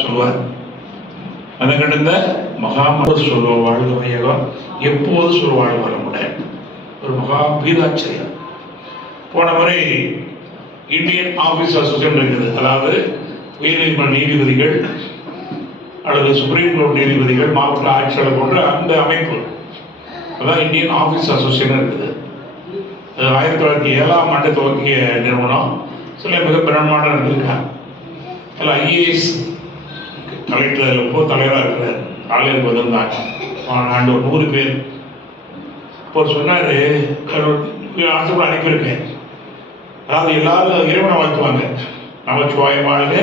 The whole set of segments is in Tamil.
சொல்வார். அதை கடந்த மகாமது சொல்லுவோம் வாழ்க வையகம், எப்போது சொல்வாழ் வளமுடன். ஒரு மகா பீதாச்சரியம். போன முறை இந்தியன் ஆபீஸ் அசோசியேஷன் இருக்குது, அதாவது உயர்நீதிமன்ற நீதிபதிகள் அல்லது சுப்ரீம் கோர்ட் நீதிபதிகள், மாவட்ட ஆட்சியாளர் போன்ற அந்த அமைப்பு, அதான் இந்தியன் ஆபீஸ் அசோசியேஷன் இருக்குது. அது 1907ஆம் ஆண்டு துவங்கிய நிறுவனம். சில மிக பிரம்மாண்டம் இருந்திருக்காங்க. அதில் ஐஏஎஸ் கலெக்டர் இப்போ தலைவராக இருக்கிறார். ஆளுநருக்கு வந்திருந்தாங்க ஆண்டு ஒரு 100 பேர். இப்போ சொன்னார், ஆசிரியர் அனுப்பியிருக்கேன். அதாவது எல்லாரும் இறைவனை வாழ்த்துவாங்க, நமச்சிவாயம் வாழ்க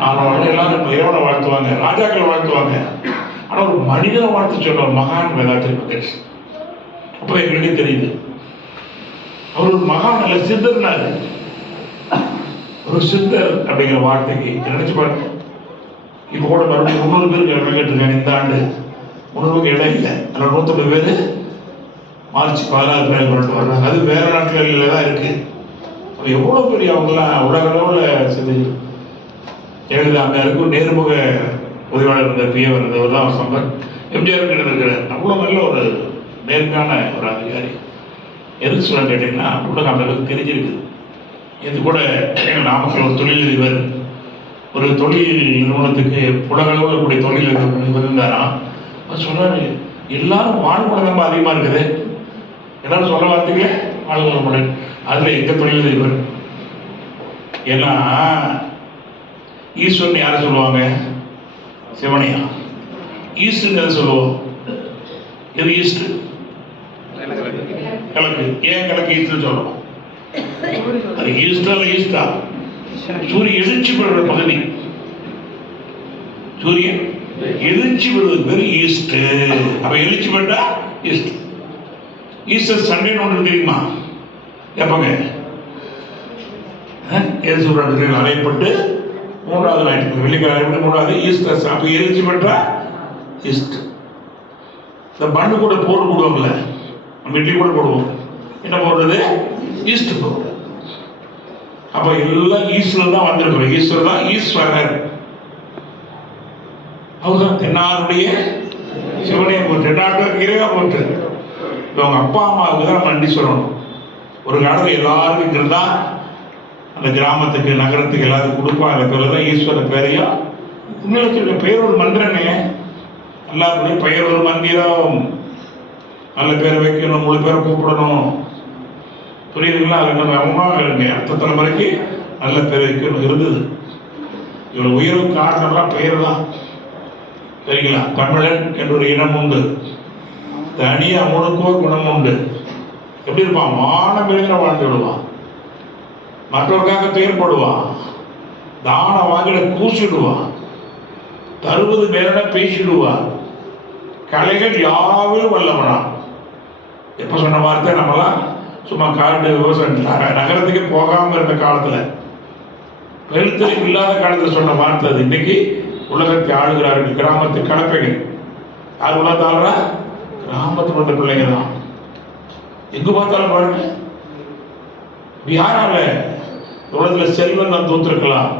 நான் வாழ்க, எல்லாரும் இறைவனை வாழ்த்துவாங்க, ராஜாக்களை வாழ்த்துவாங்க. ஆனால் ஒரு மனிதனை வாழ்த்து சொன்ன மகான் வேதாத்திரி மகேஷ். அப்போ எங்களுக்கே தெரியுது அவர் ஒரு மகான் அல்ல, சித்தர்னாரு. ஒரு சித்தர் அப்படிங்கிற வார்த்தைக்கு நினைச்சு பாருங்க. இப்போ கூட மறுபடியும் 300 பேருக்கு கேட்டிருக்காங்க இந்த ஆண்டு. 300 இடம் இல்லை, அதில் 150 பேர் மார்ச் 16 பண்ணிட்டு வர்றாங்க. அது வேற நாட்களில் தான் இருக்கு. எவ்வளோ பெரிய அவங்களாம் உலக அளவில் செஞ்சு ஜெயலலிதா அம்மையாருக்கு நேர்முக உதவியாளர் இருந்த பிஏவர் இருந்தவர் தான் சம்பத். எம்ஜிஆர் கிட்ட இருக்கிறார். அவ்வளோ நல்ல ஒரு நேர்மையான ஒரு அதிகாரி. எதுக்கு சொல்ல கேட்டீங்கன்னா, உலக அமைப்புக்கு தெரிஞ்சிருக்கு. இது கூட நாமக்கல் ஒரு தொழிலதிபர் ஒரு தொழில் நிறுவனத்துக்கு உலக அளவில் கூடிய தொழில் இருந்தாராம். அவர் சொல்றாரு, எல்லாரும் வாழ்வுலகம் அதிகமாக இருக்குது, எல்லாரும் சொல்ல வார்த்தைங்களே வாழ்வுலகம். அதில் எந்த தொழிலதிபர், ஏன்னா ஈஸ்வரன் யாரை சொல்லுவாங்க? சிவனையா? ஈஸ்டர் எதை சொல்லுவோம்? எது ஈஸ்ட்? கிழக்கு. ஏன் கிழக்கு ஈஸ்டர் சொல்லுவோம்? அது ஈஸ்டர் ஈஸ்டா? சூரியன் எழுச்சி பெறுற பகுதி. சூரியன் எழுச்சி பெறுவது பேர் ஈஸ்ட். அப்ப எழுச்சி பெற்றா ஈஸ்ட். ஈஸ்டர் சண்டேன்னு ஒன்று தெரியுமா? எப்பங்க எது சொல்றாங்க? அறையப்பட்டு 3வது ஞாயிற்று, வெள்ளிக்கிழமை அறையப்பட்டு 3வது ஈஸ்டர். அப்ப எழுச்சி பெற்றா ஈஸ்ட். இந்த பண்ணு கூட போட்டு போடுவோம்ல, நம்ம இட்லி கூட போடுவோம். என்ன போடுறது? ஈஸ்ட் போடுவோம். அப்ப எல்லாம் ஈஸ்வரர் தான் வந்திருக்கிறோம். ஈஸ்வரர் தான் ஈஸ்வரர். அவர்தான் தென்னாருடைய சிவனையை போட்டு, தென்னாட்டு இறைவா போட்டு. இவங்க அப்பா அம்மாவுக்கு தான் நன்றி சொல்லணும். ஒரு காலத்தில் எல்லாருக்கும் இருந்தா அந்த கிராமத்துக்கு நகரத்துக்கு எல்லாத்துக்கும் கொடுப்பாங்க. தான் ஈஸ்வரர் பேரையும் உண்மையில பெயர் ஒரு மந்திரனே. எல்லாருடைய பெயர் ஒரு மந்திரம். நல்ல பேரை வைக்கணும், முழு பேரை கூப்பிடணும். புரியுதுங்களா? அது நம்ம அம்மாவாக இருங்க, அடுத்த தலைமுறைக்கு நல்ல பேர் வைக்கணும் இருந்தது. இவ்வளவு உயர்வு காரணம்லாம் பெயர் தான். சரிங்களா? தமிழன் என்ற ஒரு இனம் உண்டு, தனி அவனுக்கோ குணம் உண்டு. எப்படி இருப்பான்? மானம் எழுதின வாழ்ந்து விடுவான், மற்றவருக்காக பெயர் போடுவான், தான வாங்கிட கூசிடுவான், தருவது மேல பேசிடுவான், கலைகள் யாவும் வல்லவனா. எப்ப சொன்ன வார்த்தை? நம்மளாம் சும்மா காடு விவசாயம் நகரத்துக்கு போகாம இருந்த காலத்துல, எழுத்தறிவு இல்லாத காலத்துல சொன்ன வார்த்தை அது. இன்னைக்கு உலகத்தை ஆளுகிறார்கள் கிராமத்து கலப்பைகள். யார் உலகத்தை ஆளுறா? கிராமத்து வந்த பிள்ளைங்க தான். எங்க பார்த்தாலும் பாருங்க. யாரால உலகத்துல செல்வம் தான் தோற்றிருக்கலாம்,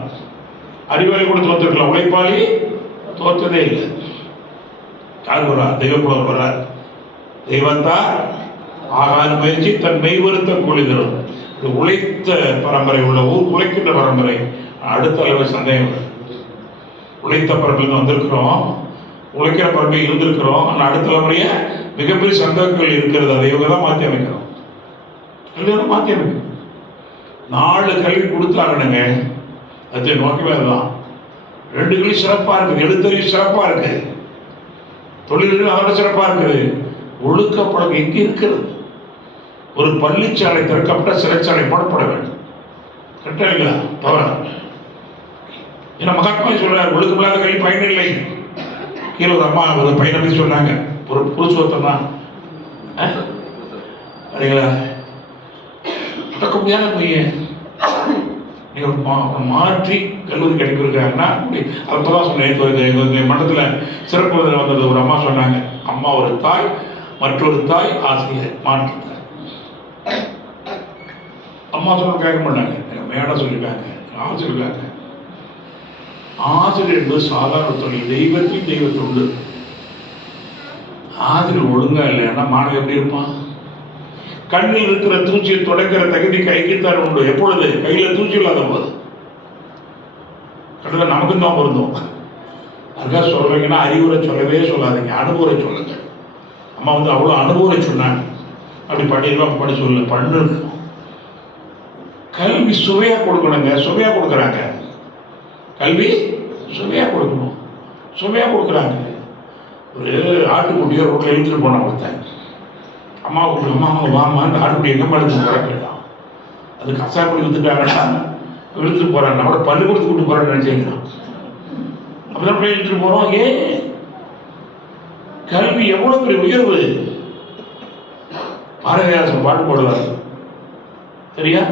அறிவாளி கூட தோற்றிருக்கலாம், உழைப்பாளி தோற்றதே இல்லை. யார் வர்றா? தெய்வப்புலவர் வர்றார். தெய்வத்தார் ஆகாத முயற்சி தன் மெய்வருத்த கூலி தரும். உழைத்த பரம்பரை உள்ள ஊர், உழைக்கின்ற பரம்பரை. அடுத்த அளவு சந்தேகம். உழைத்த பரம்பரையில் வந்திருக்கிறோம், உழைக்கிற பரம்பரை இருந்திருக்கிறோம். ஆனால் அடுத்த தலைமுறைய மிகப்பெரிய சந்தேகங்கள் இருக்கிறது. அதை இவங்க தான் மாற்றி அமைக்கிறோம். அதுதான் மாற்றி அமைக்கிறோம். 4 கல்வி கொடுத்தாங்கனுங்க, அது நோக்கவே அதுதான். 2 கல்வி சிறப்பா இருக்குது, எழுத்தறிவு சிறப்பா இருக்கு, தொழில்கள் அதோட சிறப்பா இருக்குது. ஒழுக்க பழக்கம் எங்கே இருக்கிறது? ஒரு பள்ளிச்சாலை திறக்கப்பட்ட சிறைச்சாலை போடப்பட வேண்டும். கரெக்டா? தவற. ஏன்னா மகாத்மா சொல்றாரு, ஒழுக்கமில்லாத கல்வி பயனில்லை. கீழே ஒரு அம்மா ஒரு பையனை பற்றி சொன்னாங்க, ஒரு புருஷோத்தம் தான். சரிங்களா? நடக்க முடியாத பையன் நீங்க மாற்றி கல்லூரி கிடைக்கிறாங்கன்னா அப்பதான் சொன்னேன். மண்டலத்தில் சிறப்பு வந்தது ஒரு அம்மா சொன்னாங்க, அம்மா ஒரு தாய், மற்றொரு தாய் ஆசிரியர், மாற்று தாய். அம்மா சொல்ல கேட்க மாட்டாங்க, மேடம் சொல்லிட்டாங்க, நான் சொல்லிட்டாங்க. ஆசிரியர் என்பது சாதாரண தொழில், தெய்வத்தையும் தெய்வத்தை உண்டு. ஆசிரியர் ஒழுங்கா இல்லைன்னா மாணவன் எப்படி இருப்பான்? கண்ணில் இருக்கிற தூச்சியை துடைக்கிற தகுதி கைக்குத்தான் உண்டு. எப்பொழுது? கையில தூச்சி இல்லாத போது. கண்டிப்பா நமக்கும் தான் பொருந்தும். அதுக்காக சொல்றீங்கன்னா அறிவுரை சொல்லவே சொல்லாதீங்க, அனுபவரை சொல்லுங்க. அம்மா வந்து அவ்வளோ அனுபவரை சொன்னாங்க, அப்படி பண்ணிடுவோம் அப்படி சொல்ல பண்ணு. கல்வி சுவையா கொடுக்கணுங்க, சுவையா கொடுக்குறாங்க. கல்வி சுவையா கொடுக்கணும், சுவையா கொடுக்குறாங்க. ஒரு ஆட்டுக்குட்டியோ ரோட்டில் எழுத்துட்டு போன ஒருத்தன் அம்மா கூப்பிட்டு அம்மா அம்மா வாமா அந்த ஆட்டுக்குட்டி எங்கே எடுத்து போகிறான். அது கசாப்படி வித்துட்டாங்கன்னா இழுத்துட்டு போறாங்க, அவட பள்ளி கொடுத்து கூட்டு போறான்னு நினைச்சுக்கிறான். அப்படிதான் போய் இழுத்துட்டு போறோம். ஏன்? கல்வி எவ்வளவு பெரிய உயர்வு. பாரதிதாசன் பாட்டு போடுவார் சரியா?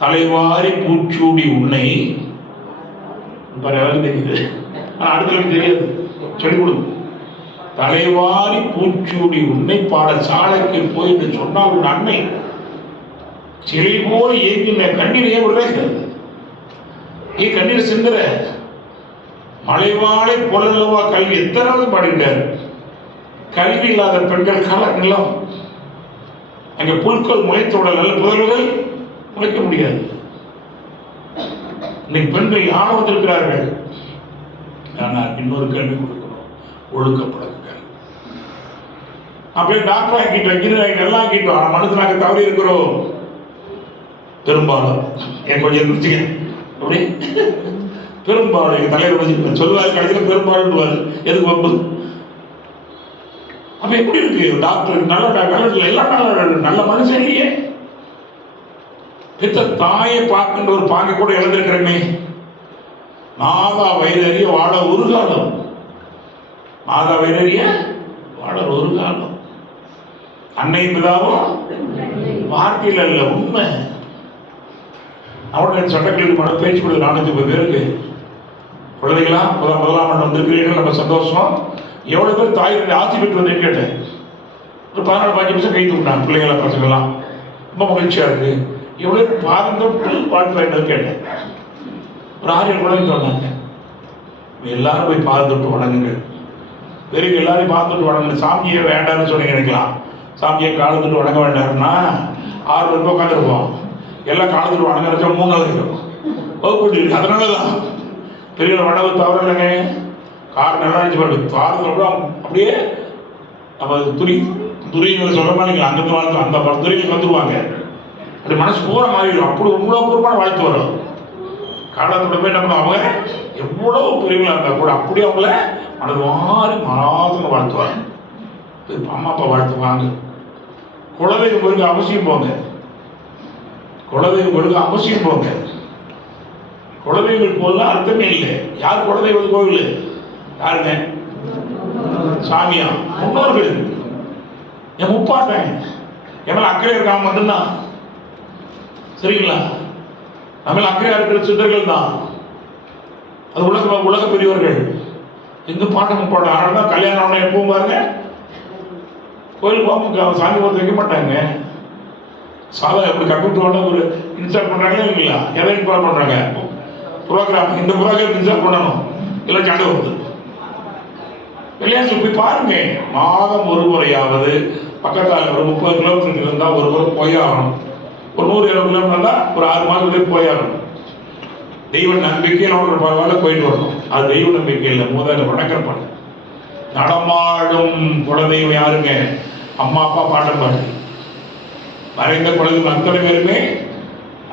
தலைவாரி பூச்சூடி உன்னை தெரியுது, ஆனா அடுத்தவங்க தெரியாது, சொல்லிக் கொடுக்கும். தலைவாரி பூச்சூடி உன்னை பாட சாலைக்கு போய் என்று சொன்னால் உன் அன்னை சிலை போல ஏங்கின கண்ணீரையே விடுறாங்க. ஏன் கண்ணீர் சிந்துற? மலைவாழை பொருளவா கல்வி எத்தனாவது பாடிட்டார். கல்வி இல்லாத பெண்கள் காலங்களும் அங்கே புல்கள் முளைத்தோட நல்ல புதல்கள் முளைக்க முடியாது. இன்னைக்கு பெண்கள் ஆணவத்திருக்கிறார்கள். ஆனால் இன்னொரு கல்வி கொடுக்கணும், ஒழுக்கப்படங்கள். அப்படியே டாக்டர் ஆக்கிட்டோம், இன்ஜினியர் எல்லாம் ஆக்கிட்டோம், ஆனால் மனுஷனாக தவறி இருக்கிறோம் பெரும்பாலும். என் கொஞ்சம் இருந்துச்சுங்க அப்படி பெரும்பாலும் எங்கள் தலைவர் வச்சு சொல்லுவாரு, கடைசியில் பெரும்பாலும் எதுக்கு வம்பு? அப்ப எப்படி இருக்கு? டாக்டர் நல்ல டாக்டர் எல்லாம் நல்ல மனுஷன் இல்லையே. பெத்த தாயை பார்க்கின்ற ஒரு பாங்கை கூட இழந்திருக்கிறேனே. மாதா வயிறறிய வாழ ஒரு காலம், மாதா வயிறறிய வாழ ஒரு காலம். அன்னை பிதாவும் வார்த்தையில் அல்ல, உண்மை. அவருடைய சட்டக்கல்வி மன பேச்சு கொடுத்து 450 பேருக்கு குழந்தைகளா முதலாம் ஆண்டு வந்திருக்கிறீர்கள், நம்ம சந்தோஷம். எவ்வளவு பேர் தாயினுடைய ஆட்சி பெற்று வந்து கேட்டேன். ஒரு 14-15 நிமிஷம் கை தூக்கினாங்க பிள்ளைங்களா பசங்கள்லாம். ரொம்ப மகிழ்ச்சியா இருக்கு. எவ்வளவு பாதம் தொட்டு பாட்டு வாங்கிட்டு கேட்டேன். ஒரு 6-7 குழந்தை சொன்னாங்க. எல்லாரும் போய் பாதம் தொட்டு வணங்குங்க, பெரிய எல்லாரையும் பாதம் தொட்டு வணங்குங்க. சாமியை வேண்டாம்னு சொன்னீங்க நினைக்கலாம். சாமியை காலை தொட்டு வணங்க வேண்டாம்னா 6 பேருக்கு உட்காந்துருப்போம். எல்லாம் காலை தொட்டு வணங்குறச்சா 3 நாளைக்கு வகுப்பு இருக்கு. அதனாலதான் பெரிய வடவு தவறு இல்லைங்க. கார் நல்லா அடிச்சு பாருங்க, தாரத்தில் அப்படியே நம்ம துரிகளை சொல்ல மாதிரி அங்கிருந்து வாழ்த்து அந்த துறையில் வந்துருவாங்க. அப்படி மனசு பூரா மாறிடும். அப்படி இவ்வளோ பூர்வமான வாழ்த்து வரும். காலத்தோட போய் நம்ம அவங்க எவ்வளவு பெரியவங்களா இருந்தா கூட அப்படியே அவங்கள மனது மாறி மாதம் வாழ்த்துவாங்க. அம்மா அப்பா வாழ்த்துவாங்க. குலதெய்வம் கோயிலுக்கு அவசியம் போங்க, குலதெய்வம் கோயிலுக்கு அவசியம் போங்க. குலதெய்வம் கோயில் அர்த்தமே இல்லை. யார் குலதெய்வம் கோவில்? யாருங்க? சாமியா? முன்னோர்கள். என் முப்பாட்டேன் என் அக்கறை இருக்காம மட்டும்தான். சரிங்களா? நம்ம அக்கறையா இருக்கிற சித்தர்கள் தான். அது உலக பெரியவர்கள். எங்க பாட்டம் முப்பாட்டம். அதனால தான் கல்யாணம் ஆன எப்பவும் பாருங்க கோயில் போக சாமி பார்த்து வைக்க மாட்டாங்க. சாதா எப்படி கம்ப்யூட்டர் ஒரு இன்ஸ்டால் பண்றாங்களா இல்லைங்களா? எதை இன்ஸ்டால் பண்றாங்க? ப்ரோக்ராம். இந்த ப்ரோக்ராம் இன்ஸ்டால் பண்ணணும், இல்லை சண்டை வருது. கல்யாணத்துக்கு போய் பாருங்க, மாதம் ஒரு முறையாவது பக்கத்தால் ஒரு 30 கிலோமீட்டர் இருந்தால் ஒரு முறை போயாகணும். ஒரு 100-200 கிலோமீட்டர் இருந்தால் ஒரு 6 மாதத்துக்கு போயாகணும். தெய்வ நம்பிக்கையில் பரவாயில்ல போயிட்டு வரணும். அது தெய்வ நம்பிக்கை இல்லை, முதல்ல வணக்கப்பாடு. நடமாடும் குலதெய்வம் யாருங்க? அம்மா அப்பா பாட்டம் பாடு. மறைந்த குலதெய்வம் அத்தனை பேருமே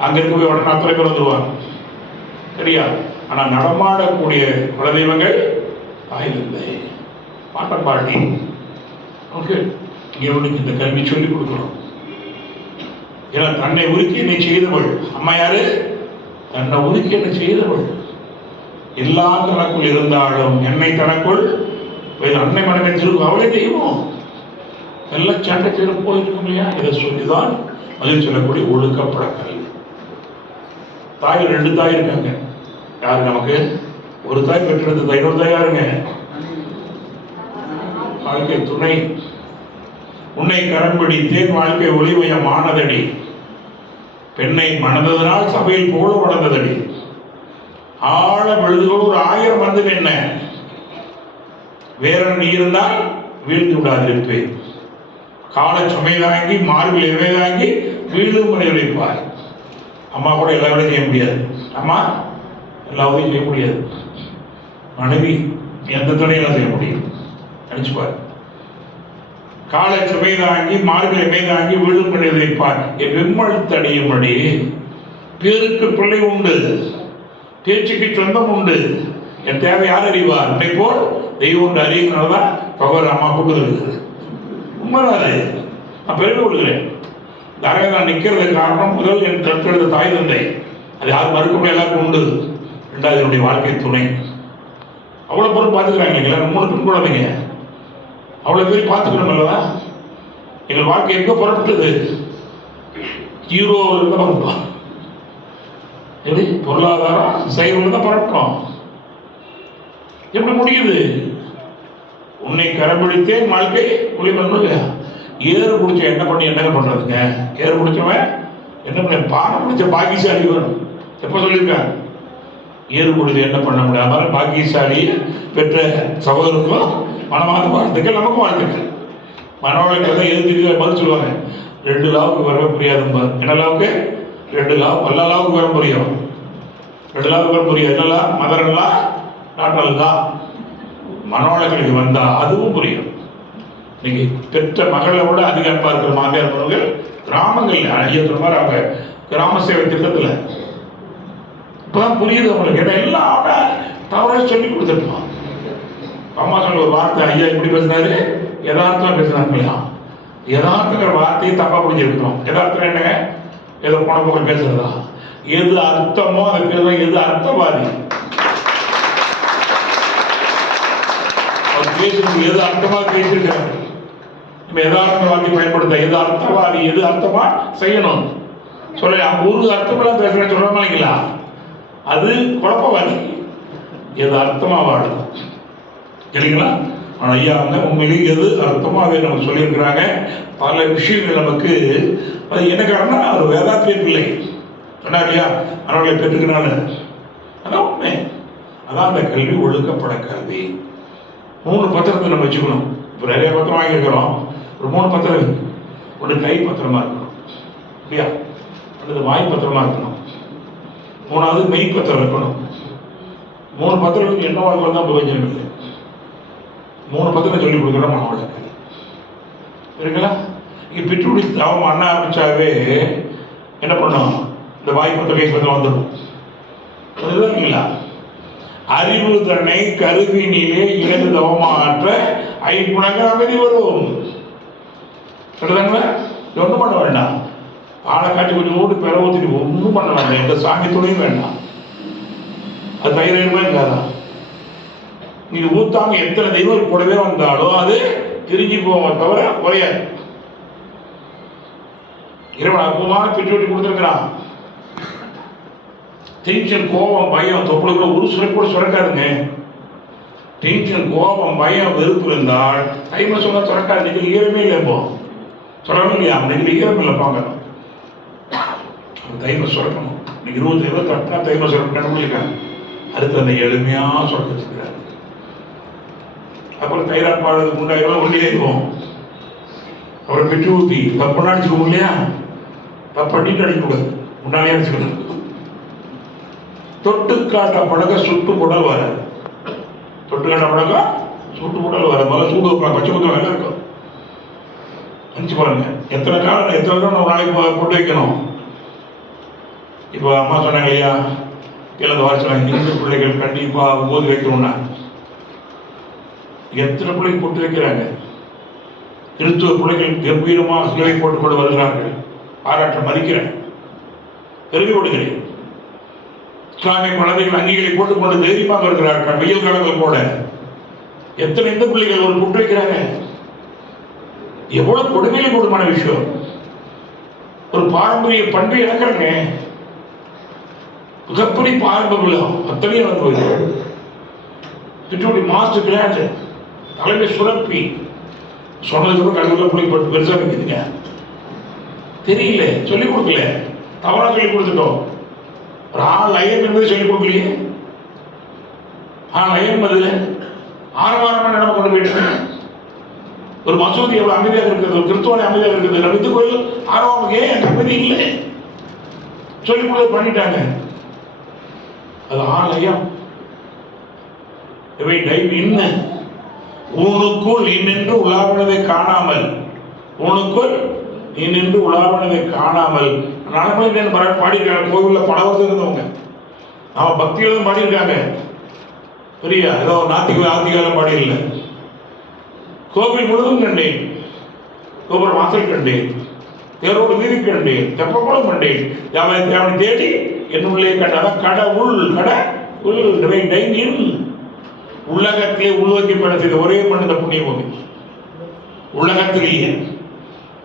அங்க இருக்க போய் உடனே அத்தனை பேர் வந்துருவாங்க. சரியா? ஆனா நடமாடக்கூடிய குலதெய்வங்கள் தாயிலிருந்தே பாட்டம் பாடி இவனுக்கு இந்த கல்வி சொல்லிக் கொடுக்கணும். ஏன்னா தன்னை உருக்கி என்னை செய்தவள் அம்மா யாரு? தன்னை உருக்கி என்னை செய்தவள். எல்லா தனக்குள் இருந்தாலும் என்னை தனக்குள் அன்னை மனமே திருக்கும். அவளே தெய்வம். எல்லாம் சண்டை செய்து போயிருக்கும் இல்லையா? இதை சொல்லிதான் அதில் சொல்லக்கூடிய ஒழுக்கப்பட கல்வி. தாய் 2 தாய் இருக்காங்க. யாரு நமக்கு? ஒரு தாய் பெற்றெடுத்த தாய். இன்னொரு தாய் யாருங்க? வாழ்க்கை துணை. உன்னை கரம் பிடித்தேன் வாழ்க்கை ஒளிமயமானதடி, பெண்ணை மணந்ததனால் சபையில் போல வளர்ந்ததடி. ஆழ விழுதுகள் ஒரு 1000 வந்து என்ன வேற நீ இருந்தால் வீழ்ந்து விடாதிருப்பேன். கால சுமை தாங்கி மார்பில் எவை தாங்கி வீழும் முறை வைப்பார். அம்மா கூட எல்லா வேலையும் செய்ய முடியாது. அம்மா எல்லா உதவியும் செய்ய முடியாது. மனைவி எந்த துணையெல்லாம் செய்ய முடியும். நினைச்சுப்பார். காலை சுமை தாங்கி மார்பில் எவை தாங்கி வீழும் முறை வைப்பார். என் விம்மல் தடியும்படி பேருக்கு பிள்ளை உண்டு, பேச்சுக்கு சொந்தம் உண்டு, என் தேவை யார் அறிவார்? என்னை போல் தெய்வம் ஒன்று அறியுங்கிறதான் பகவான் அம்மா கூப்பிடுறது. உண்மைதான். நான் பெருமை கொடுக்குறேன். இந்த அறையை நான் நிற்கிறதுக்கு காரணம் முதல் என் தற்கெடுத்த தாய் தந்தை. அது யார் மறுக்க முடியாது, எல்லாருக்கும் உண்டு. ரெண்டாவது என்னுடைய வாழ்க்கை துணை. அவ்வளோ பேரும் பார்த்துக்கிறாங்க இல்லைங்களா? 3 பெண் குழந்தைங்க. அவ்வளோ பேர் பார்த்துக்கணும் அல்லவா? எங்கள் வாழ்க்கை எங்கே புறப்பட்டது? 0 தான் புறப்பட்டோம். எப்படி பொருளாதாரம் செயல் தான் புறப்பட்டோம். எப்படி முடியுது? உன்னை கரம்பிடித்தேன் வாழ்க்கை ஒளிமல்ல. ஏறு பிடிச்ச என்ன பண்ணி என்னங்க பண்றதுங்க? ஏறு பிடிச்சவன் என்ன பண்ண? பானை பிடிச்ச பாக்கியசாலி வரும். எப்ப சொல்லியிருக்காங்க? ஏறு பிடிச்ச என்ன பண்ண முடியாம பாக்கியசாலி பெற்ற சகோதரருக்கும் மனமாத வாழ்த்துக்கள், நமக்கும் வாழ்த்துக்கள். மனவளை எழுதி பதில் சொல்லுவாங்க. 2 லாவுக்கு வர புரியாதுங்க. என்ன லாவுக்கு? 2 லாவு எல்லா லாவுக்கு வர புரியும். 2 லாவுக்கு வர புரியாது. என்னெல்லாம் மதரெல்லாம் நாட்டல் தான். மனவளங்களுக்கு வந்தா அதுவும் புரியும். இன்னைக்கு பெற்ற மகளை விட அதிக அன்பா இருக்கிற மாமியார் மருமகள் கிராமங்கள் ஐயத்துற மாதிரி அவங்க கிராம சேவை திட்டத்தில் இப்பதான் புரியுது அவங்களுக்கு. ஏன்னா எல்லாம் தவறாக சொல்லி கொடுத்துருப்பான். அம்மா சொல்ல ஒரு வார்த்தை, ஐயா இப்படி பேசினாரு, யதார்த்தமா பேசினாங்களா? யதார்த்தங்கிற வார்த்தையை தப்பா புரிஞ்சிருக்கிறோம். யதார்த்தம் என்னங்க? ஏதோ போன போக பேசுறதா? எது அர்த்தமோ அதை பேசுறதா? எது அர்த்தவாதி? பேசுறது எது அர்த்தமா பேசியிருக்காங்க. நம்ம யதார்த்த வார்த்தை பயன்படுத்த எது அர்த்தவாதி, எது அர்த்தமா செய்யணும் சொல்ல. ஒரு அர்த்தமெல்லாம் பேசுறேன் சொல்ல இல்லைங்களா? அது குழப்பவாதி. எது அர்த்தமா வாழும் இல்லைங்களா? ஆனால் ஐயா வந்து உண்மையிலேயே எது அர்த்தமோ அதை நம்ம சொல்லியிருக்கிறாங்க. பல விஷயங்கள் நமக்கு அது என்ன காரணம்? அவர் வேதாத்திரிய பிள்ளை சொன்னார் இல்லையா? அவர்களை பெற்றுக்கிறாங்க. அதான் உண்மை. அதான் அந்த கல்வி ஒழுக்கப்பட கல்வி. 3 பத்திரத்தை நம்ம வச்சுக்கணும். இப்போ நிறைய பத்திரம் வாங்கியிருக்கிறோம். ஒரு 3 பத்திரம். ஒன்று கை பத்திரமா இருக்கணும் இல்லையா? அல்லது வாய் பத்திரமா இருக்கணும். 3வது மெய் பத்திரம் இருக்கணும். 3 பத்திரம் என்ன வாழ்க்கை தான் பிரயோஜனம் இல்லை. 3 பத்திரம் சொல்லிக் கொடுக்குறோம் மாணவர்களுக்கு இருக்குங்களா? இங்கே பிட்டுடி அவன் அண்ணா ஆரம்பிச்சாவே என்ன பண்ணும்? இந்த வாய் பத்திரம் கை பத்திரம் வந்துடும். அதுதான் இல்லைங்களா? அறிவு தன்னை கருவினிலே இழந்து தவமாற்ற 5 மடங்கு அமைதி வரும். ஒன்றும் பண்ண வேண்டாம். பாலை காட்டி கொஞ்சம் ஓட்டு பெற ஊற்றி ஒன்றும் பண்ண வேண்டாம். எந்த சாமி துணையும் வேண்டாம். அது பயிரிடுமே இருக்காதா? நீங்க ஊத்தாம எத்தனை தெய்வம் கூடவே வந்தாலும் அது திரிஞ்சு போவோம் தவிர குறையாது. இறைவன் அற்புதமான பெற்றோட்டி கொடுத்துருக்கிறான். டென்ஷன், கோபம், பயம் தொப்புளுக்குள்ள ஒரு சுரக்கு கூட சுரக்காதுங்க. டென்ஷன், கோபம், பயம், வெறுப்பு இருந்தால் தைம சொன்னா சுரக்காது. இன்னைக்கு ஈரமே இல்லை. இப்போ சொல்லணும் இல்லையா? இன்னைக்கு ஈரம் இல்லை. பாங்க தைம சுரக்கணும். இன்னைக்கு 20-28 தைம சுரக்கம் கண்டுபிடிச்சிருக்காங்க. அடுத்து அந்த எளிமையா சுரக்க வச்சிருக்கிறாரு. அப்புறம் தைராய்டு பாடுறதுக்கு முன்னாடி ஒன்றியே இருக்கும். அப்புறம் பெற்று ஊற்றி தப்பு அடிச்சுக்கணும் இல்லையா? தப்பு பண்ணிட்டு அடிக்கக்கூடாது, முன்னாலே அடிச்சுக்கணும். தொட்டு காட்ட பழக சுட்டு குடல் வர. தொட்டு காட்ட பழக சுட்டு குடல் வர. முதல்ல சூடு வைப்பாங்க. பச்சை குத்தம் வேலை இருக்கும். நினச்சி பாருங்க. எத்தனை காலம் எத்தனை தடவை நம்ம நாளைக்கு போட்டு வைக்கணும். இப்போ அம்மா சொன்னாங்க இல்லையா? இழந்த வாரி சொன்னாங்க, இந்து பிள்ளைகள் கண்டிப்பாக போது வைக்கணும்னா எத்தனை பிள்ளைகள் போட்டு வைக்கிறாங்க. கிறிஸ்துவ பிள்ளைகள் கம்பீரமாக சிலை போட்டுக் கொண்டு வருகிறார்கள். பாராட்ட மதிக்கிறேன், பெருமைப்படுகிறேன். இஸ்லாமிய குழந்தைகள் அங்கிகளை போட்டுக் கொண்டு தைரியமாக இருக்கிறார்கள். வெயில் காலங்கள் போல எத்தனை இந்து பிள்ளைகள் ஒரு போட்டு வைக்கிறாங்க. எவ்வளவு கொடுமையில கொடுமான விஷயம். ஒரு பாரம்பரிய பண்பை இழக்கிறங்க. மிகப்படி பாரம்பரியம் அத்தனையும் வந்து போயிருக்கு. பின்னோடி மாஸ்டர் கிளாஸ் தலைமை சுரப்பி சொன்னதுக்கு கல்லூரியில் பிள்ளைங்க பெருசாக வைக்குதுங்க. தெரியல, சொல்லிக் கொடுக்கல, தவறாக சொல்லிக் கொடுத்துட்டோம். ஒரு ஆள் ஐயம் என்பதை சொல்லிக் கொடுக்கலையே. லயம் பதில் ஆரவாரமாக நடந்து கொண்டு போயிட்டு ஒரு மசூதி எவ்வளவு அமைதியாக இருக்குது, ஒரு கிறிஸ்துவனை அமைதியாக இருக்குது, நம்ம இந்து கோயில் ஆரவாரம் ஏன் அமைதி இல்லை சொல்லிக் பண்ணிட்டாங்க. அது ஆலயம். ஊனுக்குள் நீ நின்று உலாவினதை காணாமல், ஊனுக்குள் நீ நின்று உலாவினதை காணாமல் பாடியிருக்காங்க. கோவிலில் பல வருஷம் இருந்தவங்க அவன் பக்தியிலும் பாடியிருக்காங்க. புரியா? ஏதோ நாத்திகாலம் பாடியில்லை. கோவில் முழுவதும் கண்டேன், கோபுர வாசல் கண்டேன், தேரோடு வீதி கண்டேன், தெப்பக்குளம் கண்டேன், அவனை தேடி என்னுள்ளே கண்டாதான் கடவுள் உலகத்திலே உள்வைக்கப்பட செய்த ஒரே மண் இந்த புண்ணிய பூமி. உலகத்திலேயே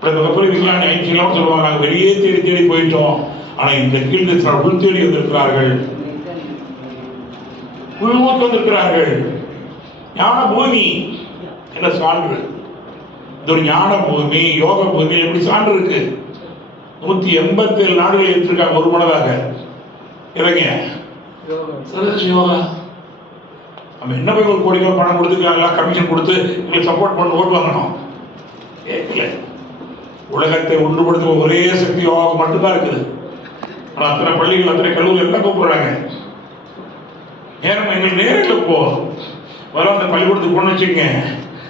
சொல்லுவாங்க, நாங்கள் வெளியே தேடி தேடி போயிட்டோம், ஆனா இந்த கீழ் உள் தேடி வந்திருக்கிறார்கள், உள்நோக்கி வந்திருக்கிறார்கள். ஞான பூமி என்ன சான்று? இது ஒரு ஞான பூமி, யோக பூமி. எப்படி சான்று இருக்கு? 187 நாடுகள் எடுத்திருக்காங்க ஒரு மனதாக. இவங்க யோகா நம்ம என்ன போய் ஒரு கோடி ரூபாய் பணம் கொடுத்துருக்காங்களா, கமிஷன் கொடுத்து எங்களுக்கு சப்போர்ட் பண்ண ஓட்டு வாங்கணும்? உலகத்தை ஒன்றுபடுத்த ஒரே சக்தி யோகாவுக்கு மட்டும்தான் இருக்குது. ஆனால் அத்தனை பள்ளிகள் அத்தனை கல்லூரி எல்லாம் கூப்பிடுறாங்க. நேரம் எங்களுக்கு நேரில் போ வர அந்த பள்ளிக்கூடத்துக்கு போன வச்சுக்கங்க,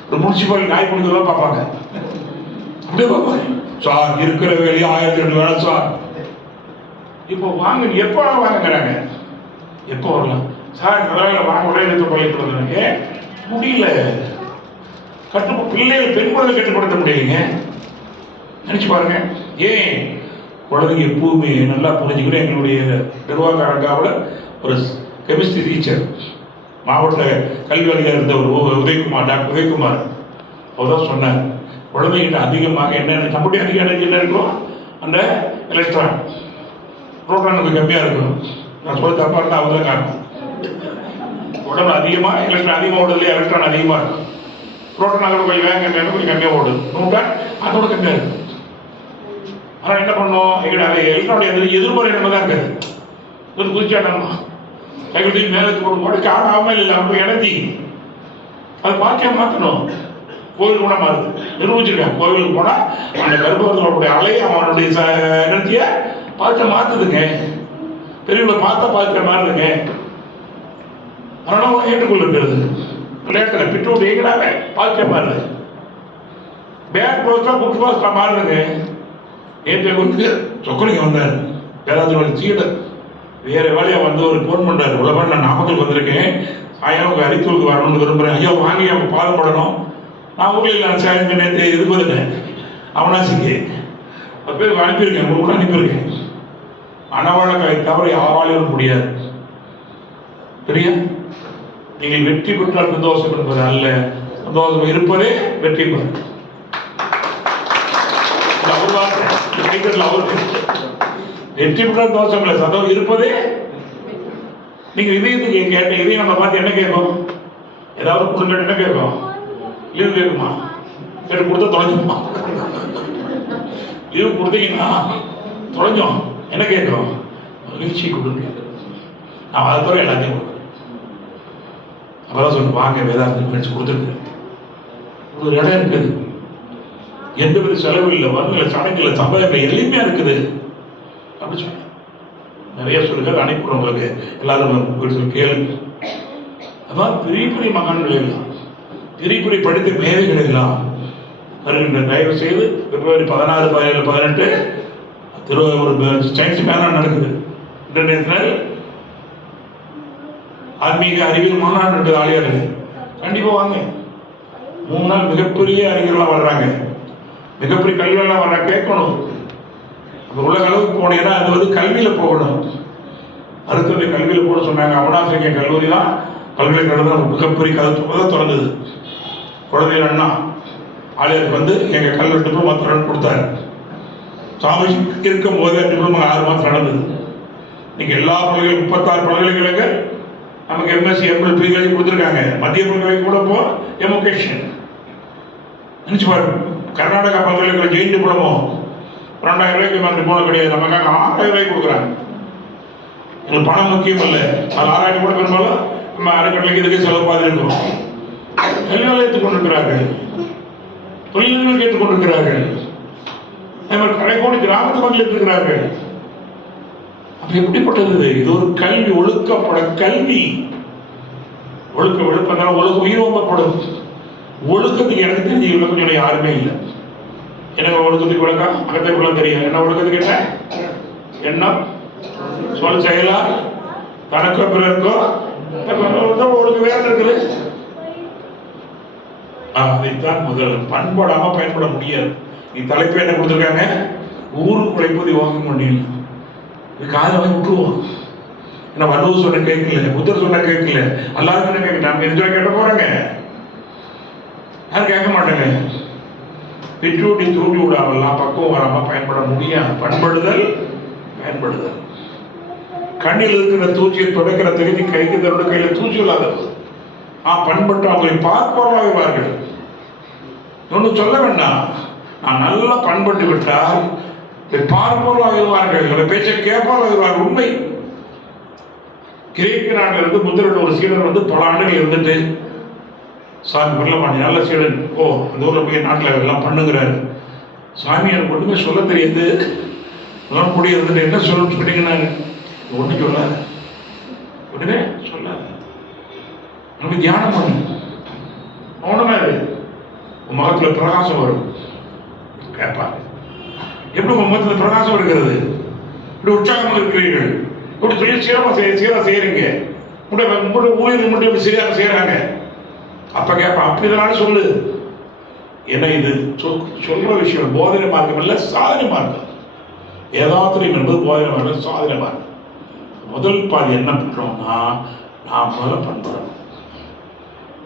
ஒரு முனிசிபாலிட்டி நாய் கொடுக்கதான் பார்ப்பாங்க. அப்படியே பார்ப்பாங்க, சார் இருக்கிற வேலையை 1002 வேலை சார். இப்போ வாங்க, எப்போ வாங்குறாங்க, எப்போ வரலாம் சார்? நல்ல வாங்க உடனே எடுத்து பள்ளிட்டு வந்துடுங்க. முடியல, பிள்ளைகள் பெண் குழந்தை கட்டுப்படுத்த முடியலைங்க. நினைச்சு பாருங்க. ஏன்? குழந்தைங்க எப்பவுமே நல்லா புரிஞ்சுக்கிட்டு. எங்களுடைய நிர்வாக அரங்காவில் ஒரு கெமிஸ்ட்ரி டீச்சர், மாவட்ட கல்வி அதிகாரி இருந்த ஒரு உதயகுமார், டாக்டர் உதயகுமார், அவர் தான் சொன்னார், குழந்தைகிட்ட அதிகமாக என்ன நம்முடைய அதிக எனர்ஜி என்ன இருக்கும், அந்த எலக்ட்ரான், புரோட்டானுக்கு கம்மியாக இருக்கும். நான் சொல்ல தப்பா இருந்தால் அவர் தான் காரணம். உடம்பு அதிகமாக எலக்ட்ரான் அதிகமாக ஓடுறதுல எலக்ட்ரான் அதிகமாக இருக்கும். புரோட்டான் அதோட கொஞ்சம் வேகம் கொஞ்சம் கம்மியாக ஓடுது, நியூட்ரான் அதோட கம்மியாக இருக்கும். ஆனால் என்ன பண்ணோம், எங்களுடைய எலக்ட்ரானுடைய எதிர்மறை என்ன தான் இருக்காது. ஒரு குறிச்சாட்டமா கைவிட்டு மேலே போடும்போது காணாம இல்லை, அவங்க எனர்ஜி அது பார்க்க மாற்றணும். கோவில் கூட மாறுது, நிரூபிச்சிருக்கேன். கோவிலுக்கு போனால் அந்த கர்ப்பவர்களுடைய அலையை அவனுடைய எனர்ஜியை பார்க்க மாற்றுதுங்க. பெரியவங்களை பார்த்தா பார்க்க மாறுதுங்க. அதனால ஏற்றுக்கொள்ள இருக்கிறது விளையாட்டுல பிட்டு எங்கடாவே பார்க்க மாறுது. பேக் க்ளோஸ்டா புக் க்ளோஸ்டா மாறுதுங்க. நேற்று வந்து சொக்கலிங்க வந்தார், வேதாந்திர சீடர், வேற வேலையா வந்து ஒரு ஃபோன் பண்றாரு, உலகம் நான் நாமக்கல் வந்திருக்கேன், ஐயா உங்க அரித்தூருக்கு வரணும்னு விரும்புறேன், ஐயா வாங்கி அவங்க பாதம் படணும். நான் ஊரில் இல்லை, சாயங்க நேற்று இது போதுட்டேன் அவனாசிக்கு 10 பேருக்கு அனுப்பியிருக்கேன், உங்களுக்கு கூட அனுப்பியிருக்கேன். மனவழக்காய் தவிர யாராலும் முடியாது. சரியா? நீங்கள் வெற்றி பெற்றால் சந்தோஷம் என்பது அல்ல, சந்தோஷம் இருப்பதே வெற்றி பெற. அவருக்கு வெற்றி பெற்றால் தோஷம் இல்லை, சந்தோஷம் இருப்பதே. நீங்க இதயத்துக்கு கேட்ட இதையும் நம்ம பார்த்து என்ன கேட்கும், ஏதாவது கொடுங்க என்ன கேட்கும், லீவு கேட்குமா? கேட்டு கொடுத்தா தொலைஞ்சுமா? லீவு கொடுத்தீங்கன்னா தொலைஞ்சோம், என்ன கேட்கும், மகிழ்ச்சி கொடுங்க. நான் அதை தவிர எல்லாத்தையும் கொடுக்குறேன். அப்பதான் சொல்லுங்க, வாங்க வேதாந்தம் படிச்சு கொடுத்துருக்கு. ஒரு இடம் இருக்குது, எந்த வித செலவு இல்லை, வரல சடங்கு இல்லை, சம்பளம் எளிமையா இருக்குது அப்படி சொன்ன. நிறைய சொல்லுங்க அனுப்பிடுறோம் உங்களுக்கு, எல்லாரும் கேளுங்க. அதான் பெரிய பெரிய மகான்கள் எல்லாம், பெரிய பெரிய படித்த மேதைகள் எல்லாம் வருகின்ற. தயவு செய்து பிப்ரவரி 16, 17, 18 ஒரு சயின்ஸ் மேலாம் நடக்குது. இன்டர்நேஷனல் ஆன்மீக அறிவியல் மாநாடு நடக்குது ஆலியார்கள். கண்டிப்பா வாங்க. 3 நாள் மிகப்பெரிய அறிஞர்கள்லாம் வர்றாங்க, மிகப்பெரிய கல்வியெல்லாம் வர்றாங்க. கேட்கணும். உலக அளவுக்கு போனீங்கன்னா அது வந்து கல்வியில போகணும். அடுத்தது கல்வியில போட சொன்னாங்க. அவனாசிரியர் கல்லூரி தான் பல்கலைக்கழகம் மிகப்பெரிய கதை திறந்தது. குழந்தைகள் அண்ணா ஆலியாருக்கு வந்து எங்க கல்லூரி டிப்ளமா கொடுத்தாரு. சாமி இருக்கும் போதே டிப்ளமா 6 மாதம் நடந்தது. நீங்க எல்லா பல்கலை 36 பல்கலைக்கழக நமக்கு எம்எஸ்சி எம்எல் பிஹெச்டி கொடுத்துருக்காங்க. மத்திய பல்கலைக்கழகம் கூட போ எமோகேஷன் நினைச்சு பாருங்க. கர்நாடகா பல்கலைக்கழகம் ஜெயின் டிப்ளமோ 2000 ரூபாய்க்கு மேலே டிப்ளமோ கிடையாது, நமக்காக 6000 ரூபாய்க்கு கொடுக்குறாங்க. எங்களுக்கு பணம் முக்கியம் இல்லை, அது 6000 கூட பெரும்பாலும் நம்ம அறக்கட்டளைக்கு இதுக்கு செலவு பார்த்துருக்கோம். எல்லாம் ஏற்றுக்கொண்டிருக்கிறார்கள், தொழில்கள் ஏற்றுக்கொண்டிருக்கிறார்கள், கரைக்கோடி கிராமத்து மக்கள் இருக்கிறார்கள். அப்ப எப்படிப்பட்டது இது? ஒரு கல்வி, ஒழுக்கப்பட கல்வி. ஒழுக்க விழுப்பதால் ஒழுக்க உயிரோம்பப்படும். ஒழுக்கத்துக்கு எனக்கு தெரிஞ்ச விளக்கம் யாருமே இல்லை. எனக்கு ஒழுக்கத்துக்கு விளக்கம் அகத்தைக்குள்ள தெரியும். என்ன ஒழுக்கத்துக்கு? என்ன எண்ணம், சொல், செயலா, தனக்கோ பிறருக்கோ ஒழுக்க வேற இருக்குது. அதைத்தான் முதல் பண்படாம பயன்பட முடியாது. நீ தலைப்பு என்ன கொடுத்துருக்காங்க? ஊருக்கு உழைப்பது யோகம் பண்ணிடலாம். காதலை விட்டுருவோம். ஏன்னா வள்ளுவர் சொன்ன கேட்கல, புத்தர் சொன்ன கேட்கல, எல்லாரும் சொன்ன கேட்கல. நம்ம எந்த கேட்ட போறாங்க? யாரும் கேட்க மாட்டாங்க. பெற்றோடி தூண்டி விடாமலாம் பக்குவம் வராம பயன்பட முடியாது. பண்படுதல், பயன்படுதல். கண்ணில் இருக்கிற தூச்சியை தொடக்கிற தகுதி கைக்கு தன்னோட கையில தூச்சி இல்லாதது. பண்பட்டு அவங்களை பார்ப்பவர்களாகிறார்கள். ஒன்று சொல்ல வேண்டாம். நான் நல்லா பண்பட்டு விட்டால் பார்ப்பவர்களாகிறார்கள், பேச்சை கேட்பவர்களாகிறார்கள். உண்மை. கிரேக்க நாட்டில் இருந்து புத்தரோட ஒரு சீடர் பல ஆண்டுகள் இருந்துட்டு, சாமி வரலமாண்டி நல்ல சீடன், அந்த ஊரில் போய் நாட்டில் எல்லாம் பண்ணுங்கிறாரு. சாமி எனக்கு ஒன்றுமே சொல்ல தெரியாது, கூட இருந்துட்டு என்ன சொல்ல சொன்னீங்கன்னாங்க. ஒன்றும் சொல்லாது, ஒன்றுமே சொல்லாது. நம்ம தியானம் பண்ணு, மௌனமா இரு, உன் முகத்துல பிரகாசம் வரும். கேட்பாங்க, எப்படி உன் முகத்துல பிரகாசம் இருக்கிறது? இப்படி உற்சாகமாக இருக்கிறீர்கள், இப்படி தொழில் சீரா செய்யறீங்க, உங்களுடைய ஊழியர்கள் மட்டும் இப்படி சரியாக செய்யறாங்க. அப்ப கேட்பான், அப்படி இதனால சொல்லு. என்ன இது சொல்ற விஷயம் போதனை மார்க்கம் இல்லை, சாதனை மார்க்கம். ஏதாத்திரியம் என்பது போதனை மார்க்கம், சாதனை மார்க்கம். முதல் பாதி என்ன பண்றோம்னா, நான் முதல்ல பண்படணும்.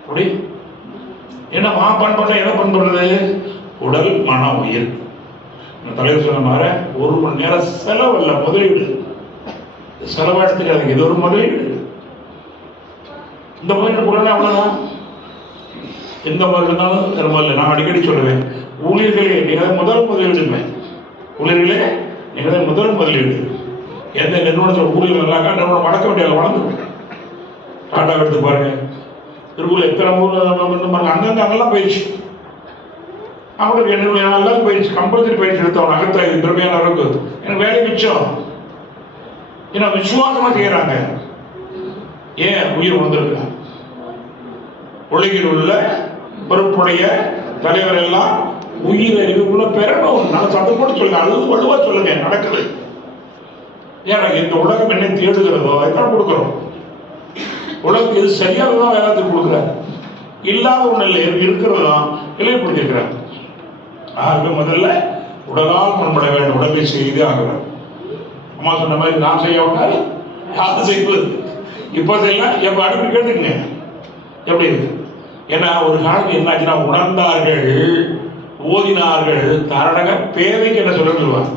அப்படி என்ன பண்படுற? எதை பண்படுறது? உடல், மன, உயிர். தலைவர் சொன்ன மாதிரி 1 மணி நேரம் செலவு இல்லை, முதலீடு. செலவு எடுத்துக்காதீங்க, இது ஒரு முதலீடு. இந்த முதலீடு போடணும், அவ்வளவுதான். எந்த மாதிரி இருந்தாலும் இல்லை. நான் அடிக்கடி சொல்லுவேன், ஊழியர்களே நீங்கள் முதல் முதலீடுமே. ஊழியர்களே நீங்கள் முதல் முதலீடு. எந்த நிறுவனத்தில் ஊழியர்கள் இருந்தாங்க, நிறுவனம் வளர்க்க வேண்டிய வளர்ந்து டாட்டா எடுத்து பாருங்க. திருக்குள்ள எத்தனை அங்கங்க அங்கெல்லாம் போயிடுச்சு. அவங்களுக்கு என்ன எல்லாரும் போயிடுச்சு. கம்பல்சரி பயிற்சி எடுத்தவன் அகத்த திறமையான அளவுக்கு எனக்கு வேலை மிச்சம். ஏன்னா விசுவாசமா செய்யறாங்க. ஏன்? உயிர் வந்திருக்காங்க. உலகில் உள்ள பொறுப்புடைய தலைவர் எல்லாம் உயிர் அறிவுக்குள்ள பெறணும். நான் சத்தம் போட்டு சொல்லுங்க, அழுது வலுவா சொல்லுங்க, நடக்குது. ஏன்னா இந்த உலகம் என்ன தேடுகிறதோ அதான் கொடுக்குறோம். உலகத்துக்கு எது சரியானதான் வேலைத்துக்கு கொடுக்குறாரு. இல்லாத ஒண்ணு இல்லை, இருக்கிறதான் இலைப்படுத்திருக்கிறார். ஆகவே முதல்ல உடலால் பண்பட வேண்டும், உடலை செய்து ஆகிறார். அம்மா சொன்ன மாதிரி நான் செய்ய விட்டால் யாரும் செய்வது. இப்போ செய்யலாம், எப்போ அனுப்பி கேட்டுக்குங்க எப்படி இருக்கு. ஏன்னா ஒரு காலத்தில் என்னாச்சுன்னா, உணர்ந்தார்கள், ஓதினார்கள், தரணக பேதைக்கு என்ன சொல்லுவாங்க.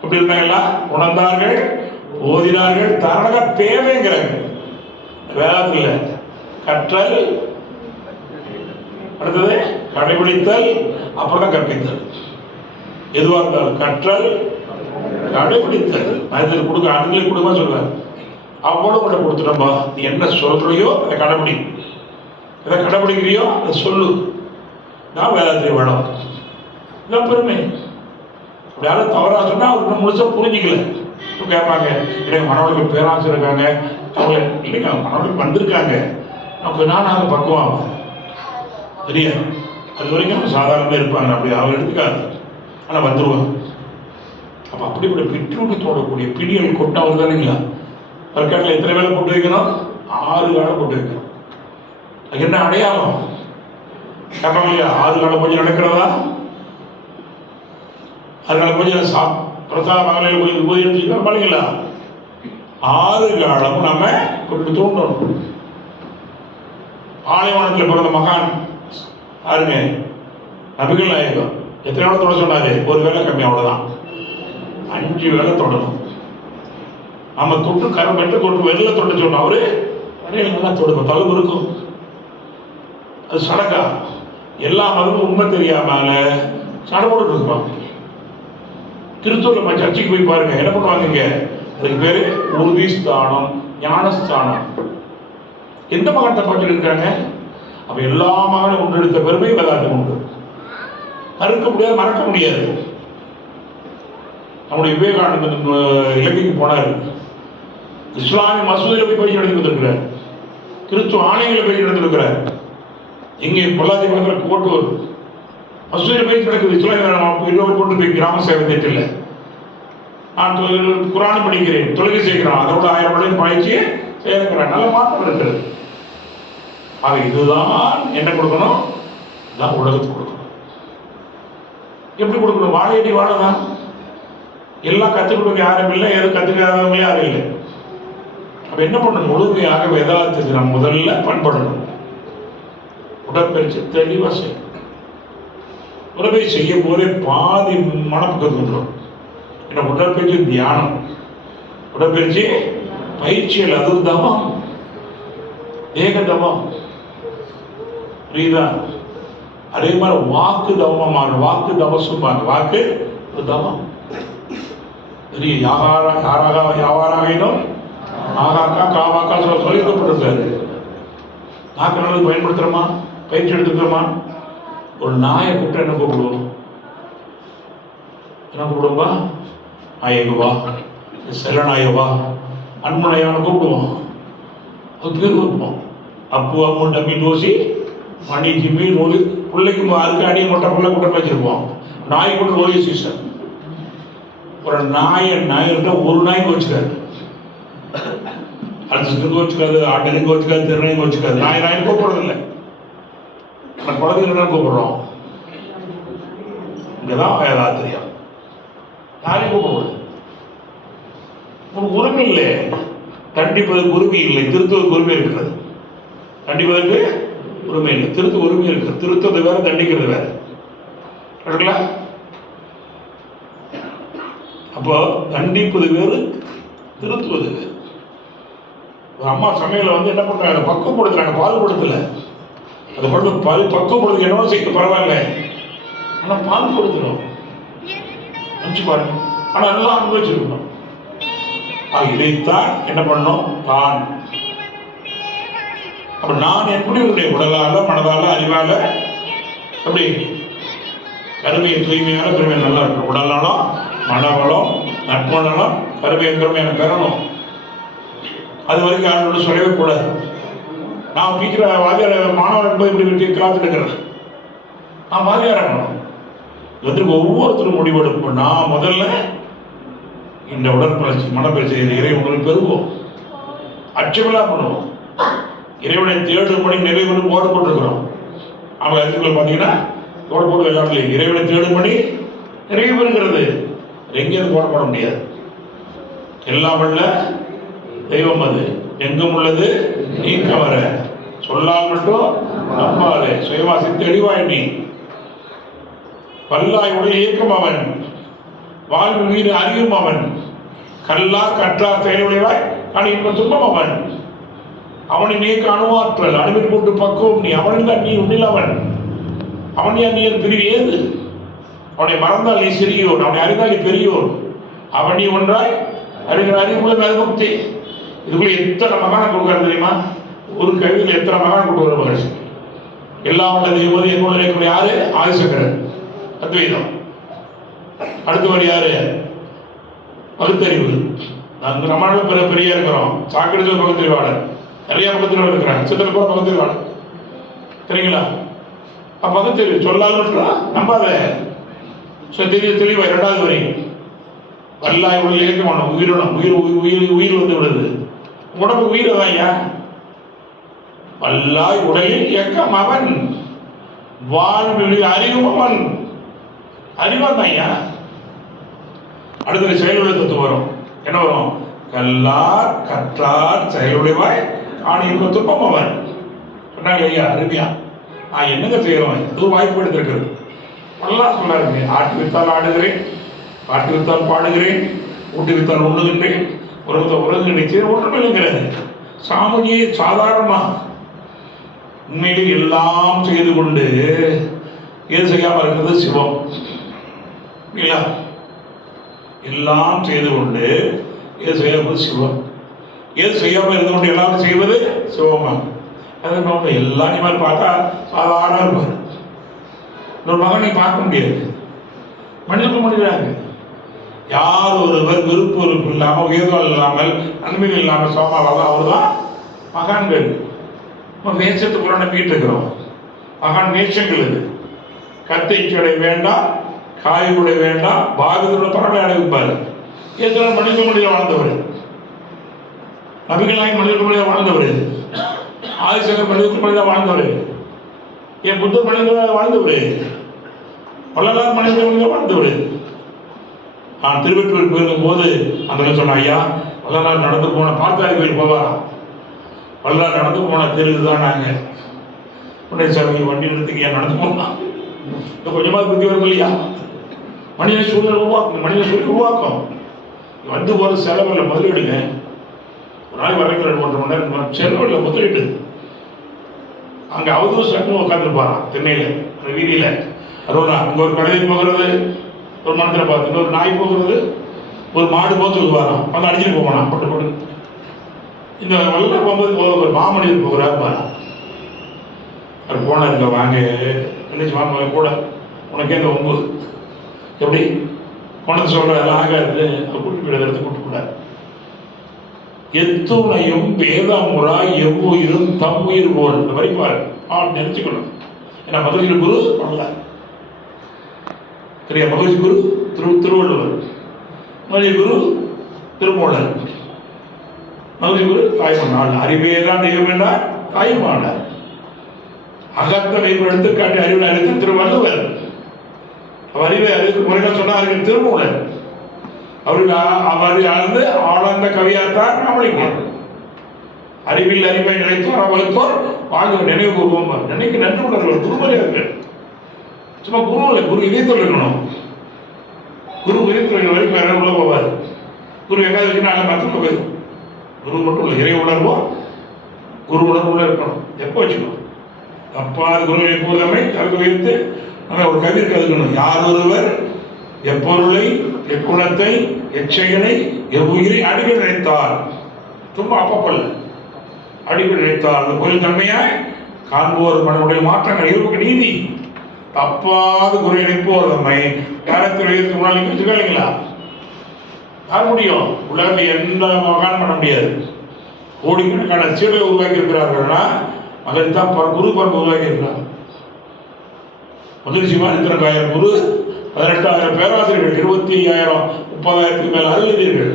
எப்படி இருந்தாங்களா? உணர்ந்தார்கள், ஓதினார்கள், தரணக பேதைங்கிறாங்க. வேதத்தில் கற்றல், அடுத்தது கடைபிடித்தல், அப்புறம் தான் கற்பித்தல். எதுவாக இருந்தாலும் கற்றல், கடைபிடித்தல். மனிதர்கள் கொடுக்க ஆண்களுக்கு கொடுக்க சொல்லுவார். அவ்வளவு கூட கொடுத்துட்டோம்பா, நீ என்ன சொல்றியோ அதை கடைபிடி, எதை கடைபிடிக்கிறியோ அதை சொல்லு. நான் வேதத்தில் வேணும். இதான் பெருமை. யாரும் தவறா சொன்னா அவருக்கு முழுசா புரிஞ்சிக்கல. கேட்பாங்க, எனக்கு மனவளுக்கு பேராசை இருக்காங்க, அவங்க இல்லைங்க மனவளுக்கு வந்திருக்காங்க, நமக்கு நானாக பக்குவம் தெரியாது. அது வரைக்கும் அவங்க சாதாரணமாக இருப்பாங்க, அப்படி அவங்க எடுத்துக்காது. ஆனால் வந்துடுவாங்க. அப்போ அப்படிப்பட்ட பெற்றோடு தோடக்கூடிய பிடிகள் கொட்டவர் தானுங்களா. தற்காட்டில் எத்தனை வேலை போட்டு வைக்கணும்? 6 வேலை போட்டு வைக்கணும். அது என்ன அடையாளம்? கேட்பாங்க இல்லையா, 6 காலம் கொஞ்சம் நடக்கிறதா? 6 காலம் கொஞ்சம் பிரசாத மகளிர் போயிருந்துச்சுன்னா பாருங்களா, 6 காலமும் நம்ம கொண்டு தோன்றணும். பாலைவனத்தில் பிறந்த மகான் பாருங்க, நபிகள் நாயகம் எத்தனை வேலை தொட சொன்னாரு? 1 வேலை கம்மி, அவ்வளவுதான். 5 வேலை தொடணும். நம்ம தொட்டு கரம் பெற்று கொண்டு வெளில தொட்டு சொன்னோம். அவரு நல்லா தொடுக்கும், தழுவு இருக்கும். அது சடக்கா. எல்லா மதமும் உண்மை தெரியாமல சடை போட்டு இருப்பாங்க. திருத்தூர்ல சர்ச்சைக்கு போய் பாருங்க, என்ன பண்ணுவாங்க இங்க? அதுக்கு பேரு உறுதி ஸ்தானம், ஞானஸ்தானம். எந்த மகன் தப்பா சொல்லியிருக்காங்க? அப்ப எல்லா மகனும் ஒன்றெடுத்த பெருமை வேதாந்தம் உண்டு. மறுக்க முடியாது, மறக்க முடியாது. நம்முடைய விவேகானந்தன் இலங்கைக்கு போனார். இஸ்லாமிய மசூதியில் போய் பயிற்சி நடத்தி கொடுத்திருக்கிறார். கிறிஸ்துவ ஆணைகளை பயிற்சி நடத்திருக்கிறார். இங்கே பொள்ளாச்சி பக்கத்தில் கோட்டூர் மசூதியில் பயிற்சி நடக்குது. இஸ்லாமிய கொண்டு போய் கிராம சேவை திட்டத்தில் நான் குரான் படிக்கிறேன், தொழுகை செய்கிறோம், அதோட 1000 மடங்கு பயிற்சி செய்யறேன். நல்ல மாற்றம் இருக்கிறது. ஆக இதுதான் என்ன கொடுக்கணும்? இதான் உலகத்துக்கு கொடுக்கணும். எப்படி கொடுக்கணும்? வாழையடி வாழதான். எல்லாம் கற்றுக் கொடுக்க யாரும் இல்லை, எதுவும் கற்றுக்காதவங்க யாரும் இல்லை. அப்ப என்ன பண்ணணும்? முழுமையாக வேதாந்தத்துக்கு நம்ம முதல்ல பண்படணும். உடற்பயிற்சி தெளிவா செய்யணும். உடற்பயிற்சி செய்யும் போதே பாதி மனப்பக்கத்து வந்துடும். என்ன உடற்பயிற்சி? தியானம். உடற்பயிற்சி பயிற்சிகள், அது தவம், ஏக தவம். புரியுதா? அதே மாதிரி வாக்கு தவமா மாறும். வாக்கு தவசும்பாங்க. வாக்கு ஒரு தவம். யாவாராகினும் ஆகாக்கா காவாக்கா சொல்லிக்கப்பட்டிருக்காரு. நாக்கு நல்லது பயன்படுத்துறோமா? பயிற்சி எடுத்துக்கிறோமா? ஒரு நாயை கூப்பிட்டு என்ன கூப்பிடுவோம்? என்ன கூப்பிடுவோம்பா? நாயகுவா, செல்ல நாயவா, அன்பு நாயவான கூப்பிடுவோம். அது பேர் வைப்போம். அப்பு அம்மு டம்மி டோசி மணி ஜிம்மி நூறு பிள்ளைக்கு அறுக்க அடி மொட்டை பிள்ளை கூட்ட வச்சிருப்போம். நாய் கூட்ட ஓடிய சீசன். ஒரு நாயிட்ட ஒரு நாய்க்கு வச்சுக்காது, அடுத்ததுக்கு வச்சுக்காது, ஆட்டனுக்கு வச்சுக்காது, திருநைக்கு வச்சுக்காது. நாய் கூப்பிடுறது இல்லை. நம்ம குழந்தைங்க கூப்பிடுறோம். இங்கதான் வேதாத்திரியம். யாரையும் கூப்பிடுறது ஒரு உரிமை இல்லை. தண்டிப்பதற்கு உரிமை இல்லை, திருத்துவதற்கு உரிமை இருக்கிறது. தண்டிப்பதற்கு உரிமை இல்லை, திருத்த உரிமை இருக்கிறது. திருத்தது வேற, தண்டிக்கிறது வேற. அப்போ தண்டிப்பது வேறு, திருத்துவது வேறு. அம்மா சமையல என்ன பண்றாங்க? பக்குவப்படுத்துறாங்க, பால்படுத்தல. அது மட்டும் பக்குவப்படுத்து என்னவோ செய்ய பரவாயில்ல, ஆனா பால் கொடுத்துடும். நினைச்சு பாருங்க. ஆனா எல்லாம் அனுபவிச்சிருக்கணும். இதைத்தான் என்ன பண்ணணும்? தான். அப்ப நான் எப்படி உடைய உடலால, மனதால, அறிவால எப்படி கருமையை தூய்மையான பெருமையை நல்லா இருக்கணும். உடல்நலம், மனவளம், நட்புணலம், கருமையை பெருமையான பெறணும். அது வரைக்கும் யாரோட சொல்லவே கூடாது. நான் டீச்சர வாதியார் மாணவர் என்பது இப்படி கிளாஸ் எடுக்கிறது. நான் வாதியார் ஆகணும். ஒவ்வொருத்தரும் முடிவெடுப்போம். நான் முதல்ல இந்த உடற்பயிற்சி, மனப்பயிற்சி, இறை உணர்வு பெறுவோம். அச்சமில்லா பண்ணுவோம். இறைவனை தேடும் பணி நிறைவு ஓடு போட்டிருக்கிறோம். அவங்க அறிஞர்கள் பார்த்தீங்கன்னா ஓடு போட்டு எல்லாத்துலையும் இறைவனை தேடும் பணி நிறைவு பெறுகிறது. எங்கேயும் ஓட போட முடியாது. எல்லாம் உள்ள தெய்வம் அது. எங்கும் உள்ளது நீக்க வர சொல்லால் மட்டும் நம்பாது சுயவாசி தெளிவாய் நீ பல்லாய் உடைய இயக்கம் அவன், வாழ்வு வீடு அறியும் அவன், கல்லா கற்றா செயலுடையவாய் நான் இப்ப துன்பம் அவன், அவனை நீக்க அணுவாற்றல் அணுவின் கொண்டு பக்குவம் நீ, அவனில் தான் நீ உன்னில் அவன், அவனையா நீ பிரிவு ஏது? அவனை மறந்தால் நீ சிறியோன், அவனை அறிந்தால் நீ பெரியோன், அவன் நீ ஒன்றாய் அறிகிற அறிவுள்ள நல்முக்தி. இதுக்குள்ள எத்தனை மகான கொடுக்காரு தெரியுமா? ஒரு கவிதையில் எத்தனை மகான கொடுக்குற மகிழ்ச்சி. எல்லாம் உள்ள தெய்வம் என்னோட இருக்கக்கூடிய யாரு? ஆதிசங்கரன், அத்வைதம். அடுத்தவர் யாரு? பகுத்தறிவு. நாங்கள் நம்மளால பெரிய இருக்கிறோம். சாக்கிரத்தில் பகுத்தறிவாளர், நிறைய பகுத்தறிவாளர் இருக்கிறாங்க. சித்தர் கூட பகுத்தறிவாளர், சரிங்களா? பகுத்தறிவு சொல்லால் மட்டும் நம்பாத. தெளிவா 2வது வரி வல்லாய் உள்ள இயக்கமான உயிரினம், உயிர் வந்து விடுது. உடம்பு உயிர் தான் ஐயா. வல்லாய் உடலில் இயக்கம் அவன், வாழ்வில் அறிவும் அவன், அறிவான் தான் ஐயா. அடுத்த செயலுள்ள தத்துவம் வரும். என்ன வரும்? கல்லார் கற்றார் செயலுடையவாய் ஆணையின் துன்பம் அவன். சொன்னாங்க ஐயா, அருமையா. நான் என்னங்க செய்யறோம்? இது வாய்ப்பு எடுத்திருக்கிறது. நல்லா சொன்னாருங்க. ஆட்டு வித்தால் ஆடுகிறேன், பாட்டு வித்தால் பாடுகிறேன், ஊட்டி வித்தால் உண்ணுகின்றேன், உலகத்தை உலகின்றேன். ஒன்றும் இல்லைங்கிறது. சாமியை சாதாரணமா உண்மையிலே எல்லாம் செய்து கொண்டு எது செய்யாமல் இருக்கிறது? சிவம். இல்லையா? எல்லாம் செய்து கொண்டு எது செய்யாமல் சிவம். எது செய்யாமல் இருந்து கொண்டு எல்லாரும் செய்வது சிவமா. அது நம்ம எல்லா மாதிரி பார்த்தா சாதாரண இருப்பார். ஒரு மகனை பார்க்க முடியாது, மனிதர்கள் முடிகிறாங்க. யார் ஒருவர் விருப்பு வெறுப்பு இல்லாமல், உயர்வுகள் இல்லாமல், நன்மைகள் இல்லாமல் சோமாவாக அவர் தான் மகான்கள். நம்ம வேஷத்து கூட நம்பிக்கிட்டு இருக்கிறோம். மகான் வேஷங்கள் இது. கத்தை சுடை வேண்டாம், காய் கூட வேண்டாம், பாகத்தோட பரவலை அடைவிப்பார். ஏற்கனவே மனித மொழியில் வாழ்ந்தவர், நபிகளாய் மனித மொழியில் வாழ்ந்தவர், ஆதிசங்கர் மனித மொழியில் வாழ்ந்தவர், என் புத்தர் மனித வாழ்ந்தவர், வள்ளலார் மனித மொழியில் வாழ்ந்தவர். நான் திருவெற்றூர் போயிருக்கும் போது அந்த சொன்ன ஐயா, வள்ளலார் நடந்து போன பார்த்தாரி கோயில் போவாரா, வள்ளலார் நடந்து போன தெருவு தான் நாங்கள் புண்ணியசாமி வண்டி நிறுத்திக்க நடந்து போனா கொஞ்சமாவது புத்தி வரும் இல்லையா? மனித சூழல் உருவாக்கும், மனித சூழல் உருவாக்கும். வந்து போகிற செலவில்லை, முதலீடுங்க. ஒரு நாள் வரைக்கும் 2-3 மணி நேரம் செலவில்லை, முதலீடு. அங்கே அவதூறு சட்டம் உட்காந்துருப்பாரான் திண்ணையில், அந்த வீதியில். அதுவும் அங்கே ஒரு கடையில் போகிறது, ஒரு மனத்தில் பார்த்து இன்னொரு நாய் போகிறது, ஒரு மாடு போத்துக்கு வரான், வந்து அடிச்சுட்டு போவானா பட்டு போட்டு. இந்த வல்ல போகும்போது ஒரு மாமனிதர் போகிறார் பாரு. அவர் போன இருக்க வாங்க நினைச்சு வாங்க கூட, உனக்கே இந்த 9 எப்படி கொண்டு சொல்ற எல்லாம் ஆகாது, கூட்டு விட எடுத்து கூட்டு கூடாது. எத்துணையும் வேதமுறா எவ்வுயிரும் தம் உயிர் போல் இந்த மாதிரி பாரு நினைச்சுக்கணும். ஏன்னா மதுரையில் குரு பண்ணல சரியா, மகிழ்ச்சி குரு திருவள்ளுவர், மகிழ்ச்சி குரு திருமூலர், மகிழ்ச்சி குரு தாய்மன்னாள். அறிவேதான் தெய்வம் என்றால் தாய்மானார். அகத்தை வைப்பு காட்டி அறிவில் அறிந்த திருவள்ளுவர். அறிவை அறிவு முறைகள் சொன்னார்கள் திருமூலர். அவர் ஆழ்ந்து ஆழ்ந்த கவியாத்தார் ராமலிங்கர். அறிவில் அறிவை நினைத்தோர் அவளுக்கோர் வாழ்வு நினைவு கூறுவோம். நினைக்க நன்றி உணர்வுகள் குருமரியார்கள். சும்மா குரு இல்லை, குரு இதயத்தில் இருக்கணும். குரு இதயத்தில் வரைக்கும் வேற உள்ள போவார். குரு எங்காவது வச்சுன்னா மற்ற போயிடும். குரு மட்டும் இல்லை, இறை உணர்வோம் குரு உணர்வுள்ள இருக்கணும். எப்போ வச்சுக்கணும் அப்பாது குரு எப்போதமை தகுதி வைத்து ஒரு கவி கதுக்கணும். யார் ஒருவர் எப்பொருளை எக்குணத்தை எச்செயலை எவ்வுயிரை அடிகள் நினைத்தார், சும்மா அப்பப்பல்ல அடிகள் நினைத்தார் அந்த கோயில் தன்மையாய் காண்போர் மனமுடைய மாற்றங்கள் இயல்புக்கு நீதி தப்பாது குறை இணைப்போர் தம்மை யாரத்தில் வைத்து முன்னாள் நீங்க வச்சுக்கலைங்களா? யார் முடியும்? உலகத்தில் எந்த மகான் பண்ண முடியாது. கோடிக்கணக்கான சீடலை உருவாக்கி இருக்கிறார்கள்னா அதில் தான் குரு பரம்பு உருவாக்கி இருக்கிறார். முதல் சிவானித்திரன் குரு, 18,000 பேராசிரியர்கள், 25,000 30,000க்கு மேல் அறிவியர்கள்,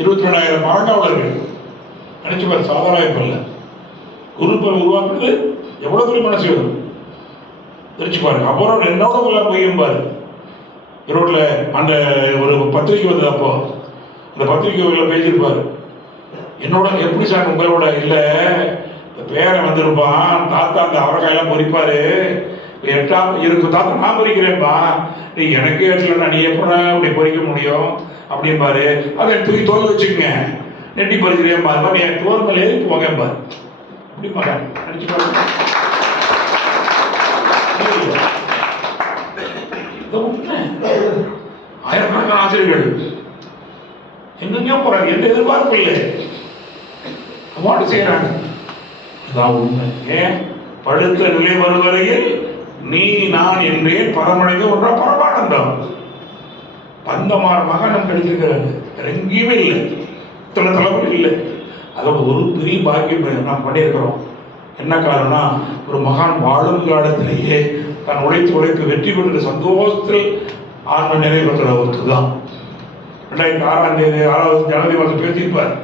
22,000 மாணவர்கள். நினைச்சு பாரு, சாதாரண வாய்ப்பு இல்லை. குரு பரம்பு உருவாக்குறது எவ்வளவு துணி மனசு வரும் தெரிச்சு பாருங்க. அப்புறம் என்னோட உள்ள போயும் பாரு. ரோட்ல அந்த ஒரு பத்திரிக்கை வந்தது, அப்போ அந்த பத்திரிக்கை பேசியிருப்பாரு. என்னோட எப்படி சார் உங்களோட இல்லை பேரை வந்திருப்பான், தாத்தா அந்த அவரைக்காயெல்லாம் பொறிப்பாரு, 8ஆம் இருக்கு தாத்தா நான் பொறிக்கிறேன்ப்பா, நீ எனக்கே இடத்துல நீ எப்படா அப்படி பொறிக்க முடியும் அப்படின்பாரு. அதை தூக்கி தோல் வச்சுக்கங்க, நெட்டி பறிக்கிறேன் பாரு, என் தோல் மேலே ஏறி போங்க பாரு. அப்படி மாட்டேன் நினைச்சு பாருங்க. ஆயிரக்கணக்கான ஆசிரியர்கள் எங்கெங்கயோ போறாங்க, எந்த எதிர்பார்ப்பு இல்லை, அவார்டு செய்யறாங்க. அதான் உண்மை. ஏன் படுத்த நிலை வருவரையில் நீ நான் என்றே பரமடைந்து ஒன்றா பரமானந்தம். பந்தமார் மகனம் கிடைச்சிருக்கிறாங்க, எங்கேயுமே இல்லை, இத்தனை தலைமுறை இல்லை. அதோட ஒரு பெரிய பாக்கியம் நாம் பண்ணியிருக்கிறோம். என்ன காரணம்னா, ஒரு மகான் வாழும் காலத்திலேயே தான் உழைப்பு வெற்றி பெற்ற சந்தோஷத்தில் ஆன்ம நிறைவு பெற்ற ஒருத்தர் தான். 2006ஆம் தேதி 6வது ஜனவரி மாதம் பேசியிருப்பார்,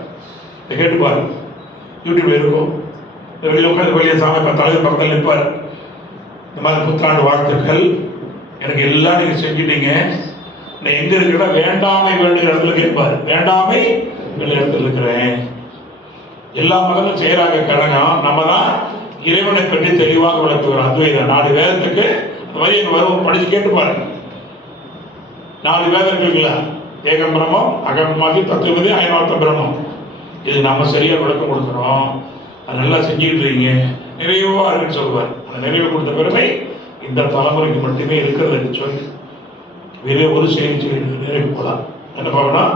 கேட்டுப்பார், யூடியூப்ல இருக்கும். வெளியில் உட்காந்து வெளியே சாமி தலைவர் பக்கத்தில் நிற்பார். இந்த மாதிரி புத்தாண்டு வாழ்த்துக்கள், எனக்கு எல்லாம் நீங்கள் செஞ்சுட்டீங்க, நான் எங்கே இருக்கிற வேண்டாமை வேண்டிய இடத்துல கேட்பார். வேண்டாமை வேண்டிய இடத்துல இருக்கிறேன். எல்லா மதங்களும் செய்யறாங்க கழகம், நம்ம தான் இறைவனை பற்றி தெளிவாக விளக்குகிறோம். அத்வைதம் 4 வேதத்துக்கு அந்த மாதிரி எங்க வரும் படிச்சு கேட்டு பாருங்க. 4 வேதம் இருக்குங்களா? ஏகம் பிரம்மம், அகமாகி தத்துவமதி, அயனார்த்த பிரம்மம். இது நம்ம சரியா விளக்கம் கொடுக்குறோம். அது நல்லா செஞ்சுட்டு இருக்கீங்க, நிறைவா இருக்குன்னு சொல்லுவார். அந்த நிறைவு கொடுத்த பெருமை இந்த தலைமுறைக்கு மட்டுமே இருக்கிறது சொல்லி வெளியே ஒரு செய்தி நிறைவு போகலாம். என்ன பார்க்கணும்?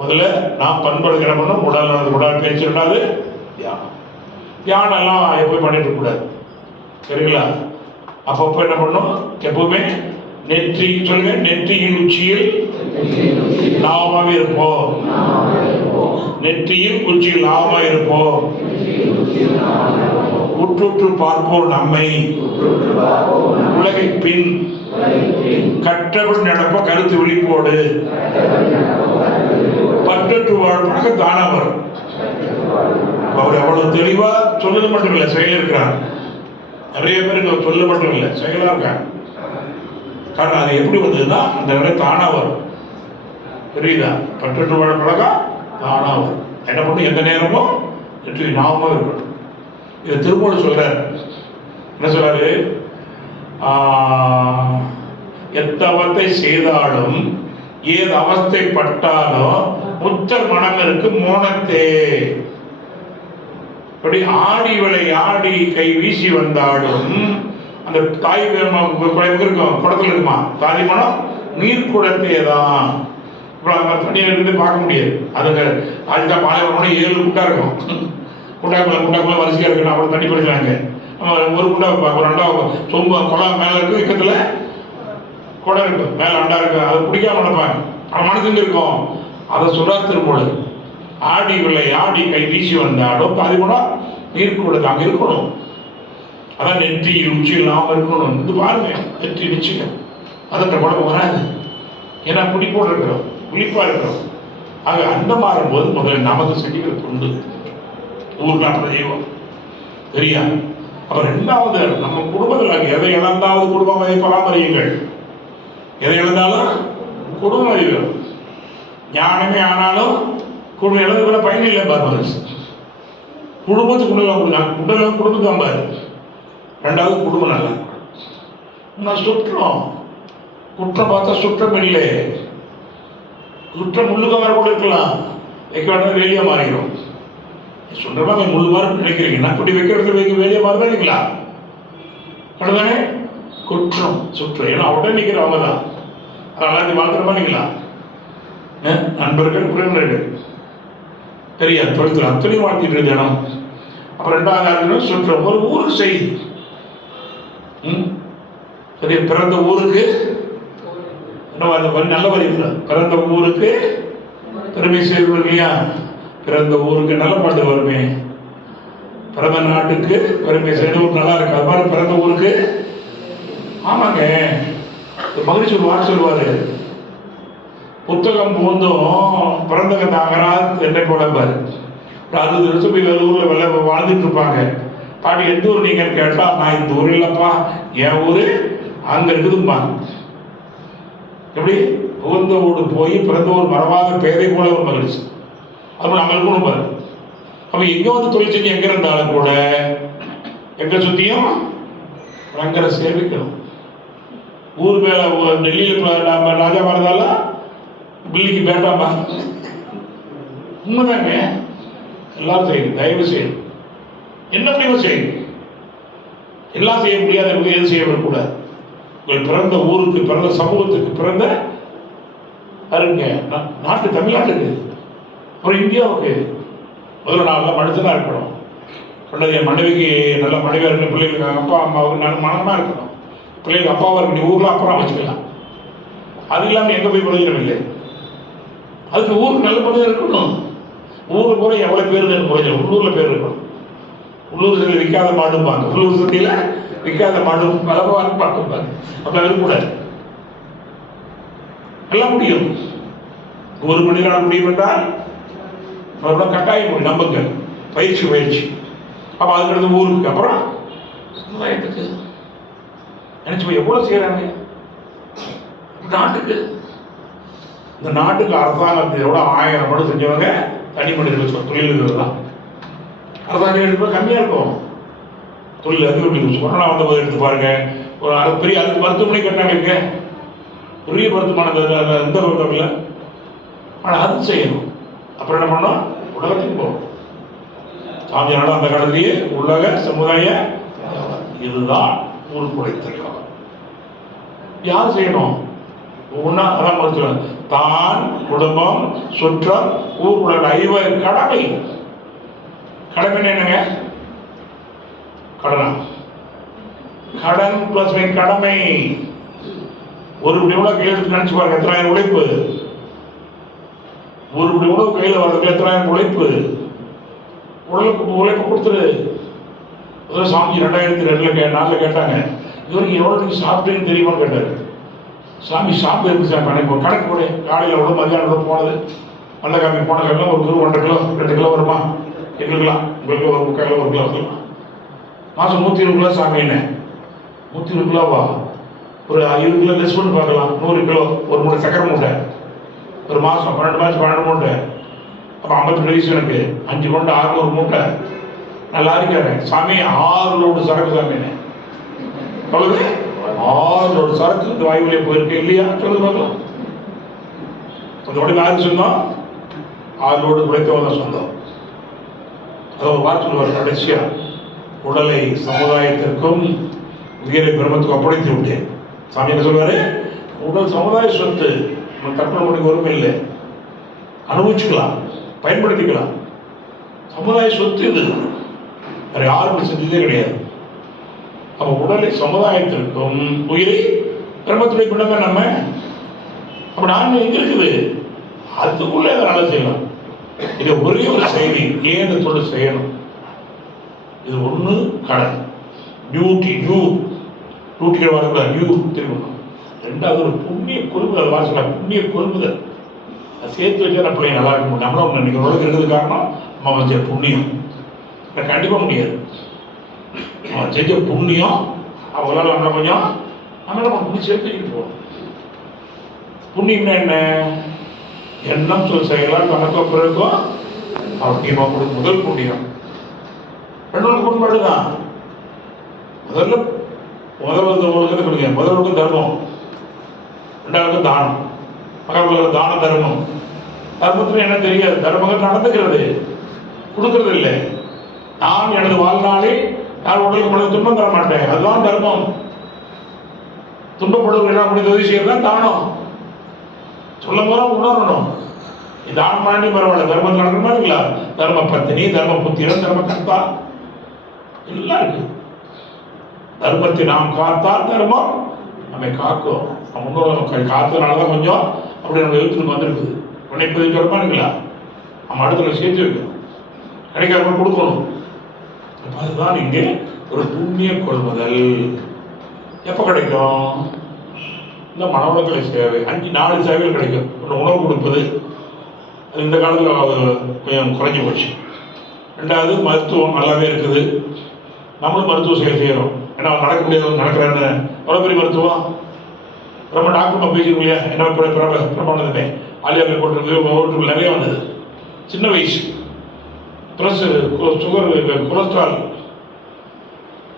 முதல்ல நாம் பண்படுகிற பண்ணும் உடல் பேச்சு 2வது தியானம். தியானம் எல்லாம் எப்போயும் பண்ணிட்டு இருக்கக்கூடாது, சரிங்களா? அப்பப்போ என்ன பண்ணணும், எப்பவுமே நெற்றி சொல்லுங்க, நெற்றியின் உச்சியில் நாமமே இருப்போம், நெற்றியின் உச்சியில் நாம இருப்போம், உற்றுற்று பார்ப்போம் நம்மை, உலகை பின் கற்றபடி நடப்ப கருத்து விழிப்போடு, பற்றற்று வாழ்வாக தானவர். அவர் எவ்வளவு தெளிவா சொல்லுது மட்டும் இல்லை, செயல் இருக்கிறார். நிறைய பேருக்கு அவர் சொல்ல மட்டும் இல்லை, செயலா இருக்காங்க. காரணம் அது எப்படி வந்ததுன்னா அந்த நிலை தானா வரும், புரியுதா? பற்றற்று வாழ்வாக தானா வரும். என்ன பண்ணும், எந்த நேரமும் நெற்றி நாம இருக்கணும். இதை திருமூலர் சொல்றாரு. என்ன சொல்றாரு? எத்தவத்தை செய்தாலும் ஏது அவஸ்தைப்பட்டாலும் முத்தர் மனமிற்கு மோனத்தே. அப்படி ஆடி விளை ஆடி கை வீசி வந்தாலும் அந்த தாய் இருக்கும் குடத்துல இருக்குமா, தாதி மனம் நீர் குடத்தே தான். தண்ணியில இருந்து பார்க்க முடியாது. அதுங்க அதுதான் பாலைவனம் 7 குண்டா இருக்கும், குண்டாக்குள்ள வரிசையா இருக்கு. அப்புறம் தண்ணி பிடிக்கிறாங்க, ஒரு குண்டா ஒரு அண்டா சொம்பு குளம் மேல இருக்கு, இக்கத்துல குடம் இருக்கு, மேல அண்டா இருக்கு. அதை பிடிக்காம நடப்பாங்க, அவன் மனசுங்க இருக்கும். அதை சொல்றா திருமூலர். ஆடி விளை ஆடி கை வீசி வந்தாலும் அது கூட நீர் கூட அங்க இருக்கணும். அதான் நெற்றி உச்சி இல்லாம இருக்கணும். இது பாருங்க, நெற்றி நிச்சுங்க, அதற்ற குழம்பு வராது. ஏன்னா பிடிப்போடு இருக்கிறோம், விழிப்பா இருக்கிறோம். ஆக அந்த மாறும்போது முதல்ல நமக்கு செடிகள் உண்டு, ஊர் நாட்டு தெய்வம், சரியா? அப்ப 2வது நம்ம குடும்பத்தில் எதை இழந்தாவது குடும்பம் பராமரியுங்கள். எதை இழந்தாலும் குடும்பம் அறிவு. ஞானமே ஆனாலும் குடும்பம் இழந்து பயன் இல்லை பாரு. குடும்பத்துக்கு குண்டலம் குடும்பம் பாரு. 2வது குடும்பம் நல்லா. நான் சுற்றம் குற்றம் பார்த்தா சுற்றம் இல்லை, குற்றம் முள்ளுக்கார கூட இருக்கலாம், வைக்க வேண்டாம் வேலையா மாறிடும். சொல்றமா முள்ளு மாதிரி நினைக்கிறீங்கன்னா குட்டி வைக்கிறது வேலையா மாறி தான் நிற்கலாம், அப்படிதானே? குற்றம் சுற்றம், ஏன்னா உடனே நிற்கிறவங்க தான். அதெல்லாம் வாழ்த்துறமா நிற்கலாம். நண்பர்கள் உறவினர்கள் சரியா, தொழில் அத்தனையும் வாழ்த்திட்டு தினம். அப்புறம் 2வது சுற்றம், ஒரு ஊருக்கு செய்தி. சரி, பிறந்த ஊருக்கு நல்ல வரி, பிறந்த ஊருக்கு பெருமை சேர்வது இல்லையா? பிறந்த ஊருக்கு நல்ல பாட்டு வருமே, பிறந்த நாட்டுக்கு பெருமை சேர்ந்து ஒரு நல்லா இருக்கு. அது மாதிரி பிறந்த ஊருக்கு. ஆமாங்க, மகிழ்ச்சி ஒரு வாக்கு சொல்லுவாரு, புத்தகம் பூந்தும் பிறந்தக தாங்கரா என்னை போலப்பாரு. 60 வருஷம் போய் வேறு ஊர்ல வாழ்ந்துட்டு இருப்பாங்க. பாட்டி எந்த ஊர் நீங்கன்னு கேட்டா, நான் இந்த ஊர் இல்லப்பா, என் ஊரு அங்க இருக்குதுப்பா. எப்படி புகுந்த ஊடு போய் பிறந்த ஊர் மறவாத பேரை போல ஒரு மகிழ்ச்சி. அப்ப நம்ம இருக்கணும் பாரு. அப்ப எங்க வந்து தொழில் செஞ்சு எங்க இருந்தாலும் கூட எங்க சுத்தியும் ரங்கரை சேவிக்கணும். ஊர் மேல டெல்லியில நம்ம ராஜா வரதால பில்லிக்கு பேட்டாமா, உண்மைதாங்க. எல்லாம் செய்யும், தயவு செய்யும், என்ன முடிவு செய்யும். எல்லாம் செய்ய முடியாத எது செய்யக்கூடாது. உங்கள் பிறந்த ஊருக்கு, பிறந்த சமூகத்துக்கு, பிறந்த அருங்க நாட்டு தமிழ்நாட்டுக்கு, அப்புறம் இந்தியாவுக்கு முதல்ல நல்ல மனுஷனா இருக்கணும். ரெண்டாவது என் மனைவிக்கு நல்ல மனைவியா இருக்கணும், பிள்ளைகளுக்கு அப்பா அம்மாவுக்கு நல்ல மனமா இருக்கணும், பிள்ளைகளுக்கு அப்பாவா இருக்கு. நீ ஊர்ல அப்புறம் வச்சுக்கலாம். அது இல்லாமல் எங்க போய் பிரயோஜனம் இல்லை. அதுக்கு ஊருக்கு நல்ல பிரயோஜனம் இருக்கணும். ஊருக்கு போல எவ்வளவு பேர் பிரயோஜனம், உள்ளூர்ல பேர் இருக்கணும். உள்ளூர் சந்தையில் விற்காத மாடுப்பாங்க, உள்ளூர் சந்தையில விற்காத மாடு பலவாறு பார்த்துப்பாங்க. அப்ப இருக்கக்கூடாது. எல்லாம் முடியும். 1 மணி நேரம் முடியும் என்றால் கட்டாயம் முடியும். நம்புங்க, பயிற்சி. அப்ப அதுக்கடுத்து ஊருக்கு, அப்புறம் சமுதாயத்துக்கு நினைச்சு எவ்வளவு செய்யறாங்க நாட்டுக்கு. இந்த நாட்டுக்கு அரசாங்கத்தோட 1000 மணி செஞ்சவங்க தனி மனிதர்கள் தொழில்கள் தான். அரசாங்கம் எடுத்து கம்மியா இருக்கும் தொழில். அது கொரோனா வந்த போது எடுத்து பாருங்க, ஒரு பெரிய அதுக்கு மருத்துவமனை கட்டாங்க, பெரிய மருத்துவமான இந்த ரோட்டம் இல்லை. ஆனால் அது செய்யணும். அப்புறம் என்ன பண்ணோம், உலகத்துக்கு போகணும். சாமியானோட அந்த காலத்திலேயே உலக சமுதாய இதுதான் ஊர் குறைத்தல். யார் செய்யணும்? ஒன்னா அதான் மருத்துவம். தான், குடும்பம், சுற்றம், ஊர் உலக 5 கடமை. கடமை என்னங்க? கடனா? கடன் பிளஸ் கடமை. ஒரு இப்படி உணவு கையில் எடுத்து நினைச்சு பாருங்க, எத்தனாயிரம் உழைப்பு. ஒரு இப்படி உணவு கையில் வர்றதுக்கு எத்தனாயிரம் உழைப்பு. உழைப்பு கொடுத்துரு. சாமி 2002 கேட்டாங்க, இவருக்கு எவ்வளவு நீங்க சாப்பிட்டேன்னு தெரியுமான்னு கேட்டாரு. சாமி சாப்பிட்டு இருக்கு சார். கணக்கு போடு. காலையில் விட மதியானம் விட போனது நல்ல காப்பி போன காலையில் 1 கிலோ 1.5 கிலோ 2 கிலோ வருமா? எங்களுக்குலாம் உங்களுக்கு ஒரு 3/4 கிலோ 1 கிலோ வந்துடும். மாதம் 120 கிலோ சாமி. என்ன 120 கிலோவா? ஒரு 20 கிலோ லெஸ் பண்ணி பார்க்கலாம். 100 கிலோ ஒரு மூட்டை சக்கரை மூட்டை. ஒரு மாதம் 12 மாதம் 12 மூட்டை. அப்போ 52 வயசு எனக்கு 5 கொண்டு 600 மூட்டை. நல்லா இருக்காரு சாமி. 6 லோடு சரக்கு சாமி. சொல்லுது 6 லோடு சரக்கு இந்த வாயுவிலே போயிருக்கு இல்லையா? சொல்லுது பார்க்கலாம். அதோட யாருக்கு சொந்தம்? 6 லோடு உழைத்தவங்க சொந்தம். அதை ஒரு வார்த்தை சொல்லுவார் கடைசியா, உடலை சமுதாயத்திற்கும் உயிரை பெருமத்துக்கும் ஒப்படைத்து விட்டேன். சாமி என்ன சொல்வாரு? உடல் சமுதாய சொத்து, நம்ம கற்பனை பண்ணி ஒருமை இல்லை, அனுபவிச்சுக்கலாம், பயன்படுத்திக்கலாம். சமுதாய சொத்து இது, வேற யாருக்கும் செஞ்சதே கிடையாது. அப்ப உடலை சமுதாயத்திற்கும் உயிரை பெருமத்துடைய பின்னமே நம்ம. அப்ப நான் எங்க இருக்குது? அதுக்குள்ள வேலை செய்யலாம். இது ஒரே ஒரு செய்தி, ஏன் இந்த தொழில் செய்யணும்? இது ஒண்ணு கடன், டியூட்டி, டியூட்டிகள் வரக்கூடாது, டியூ திரும்பணும். 2வது ஒரு புண்ணிய கொள்முதல், வாசலாம் புண்ணிய கொள்முதல். அதை சேர்த்து வச்சா நம்ம பிள்ளைங்க நல்லா இருக்க முடியும். நம்மளும் இன்னைக்கு உலகம் இருக்கிறது காரணம் நம்ம வச்ச புண்ணியம். கண்டிப்பாக முடியாது. அவன் செஞ்ச புண்ணியம் அவங்களால நம்மளை கொஞ்சம் நம்மள புண்ணியம் சேர்த்துக்கிட்டு போகணும். புண்ணியம்னா என்ன? எண்ணம் சொல் செய்யலாம் கணக்கோ பிறகும் அவசியமா கொடுக்கும். முதல் புண்ணியம். 2வது குடும்பம் தான். முதல்ல கொடுங்க. முதல்வருக்கு தர்மம், 2வது தானம். மகன் தான தர்மம். தர்மத்துல என்ன தெரியாது? தர்மங்கள் நடந்துக்கிறது, கொடுக்கறது இல்லை. நான் எனது வாழ்நாளில் யார் உடலுக்கு முடிந்த துன்பம் தர மாட்டேன், அதுதான் தர்மம். துன்பப்படுவது என்ன முடிந்த உதவி செய்யறதுதான் தானம். சொல்ல போற உணரணும். தானம் பண்ணி பரவாயில்ல, தர்மத்தில் நடக்கிற மாதிரி இல்ல. தர்ம பத்தினி, தர்ம புத்திரன், தர்ம கர்த்தா எல்லாம் இருக்கு. தர்மத்தை நாம் காத்தால் தர்மம் நம்மை காக்கும். முன்னோர்கள் காத்ததுனாலதான் கொஞ்சம் அப்படி நம்ம எழுத்துக்கு வந்திருக்குது. உன்னைப்பதிவு சொல்ல இருக்குல்ல, நம்ம அடுத்த சேர்த்து வைக்கணும், கிடைக்காம கொடுக்கணும். அதுதான் இங்கே ஒரு புண்ணிய கொள்முதல். எப்ப கிடைக்கும்? இந்த மனவளக்கலை சேவை 5-4 சேவைகள் கிடைக்கும். உணவு கொடுப்பது, அது இந்த காலத்தில் கொஞ்சம் குறைஞ்சி போச்சு. 2வது மருத்துவம் நல்லாவே இருக்குது, நம்மளும் மருத்துவ சேவை செய்கிறோம். ஏன்னா நடக்க முடியாது, நடக்கிறான்னு எவ்வளோ பெரிய மருத்துவம். ரொம்ப டாக்டர் பேசிருக்கோம் இல்லையா? என்ன பிரபலமே ஆலியாவில் போட்டிருக்கு, நிறைய வந்தது. சின்ன வயசு ப்ளஸ் சுகர், கொலஸ்ட்ரால்.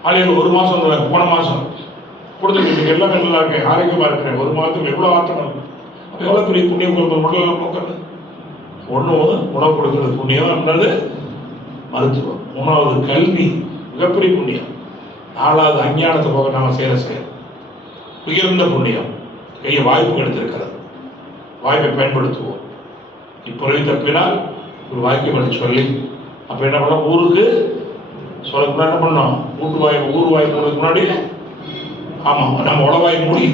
ஆலியாவில் 1 மாதம் போன மாதம் கொடுத்துருக்கு. எல்லாமே நல்லா இருக்கேன், ஆரோக்கியமாக இருக்கிறேன். 1 மாதத்துக்கு எவ்வளோ ஆட்டம் இருக்கும். அப்போ எவ்வளோ பெரிய புண்ணியம் கொடுக்கணும். உடல் போக்குறது ஒன்று, உணவு கொடுக்கறது புண்ணியம். 2வது மருத்துவம். 3வது கல்வி, மிகப்பெரிய புண்ணியம். 4வது அஞ்ஞானத்தை போக நாம் செய்கிற செயல், உயர்ந்த புண்ணியம். கையை வாய்ப்பு எடுத்திருக்கிறது, வாய்ப்பை பயன்படுத்துவோம். இப்போ தப்பினால் ஒரு வாக்கியம் எடுத்து சொல்லி, அப்போ என்ன பண்ணோம்? ஊருக்கு சொல்லக்கு முன்னாடி என்ன பண்ணோம்? ஊர் வாய்ப்பு முன்னாடி ஆமாம் நம்ம உளவாய் மூடி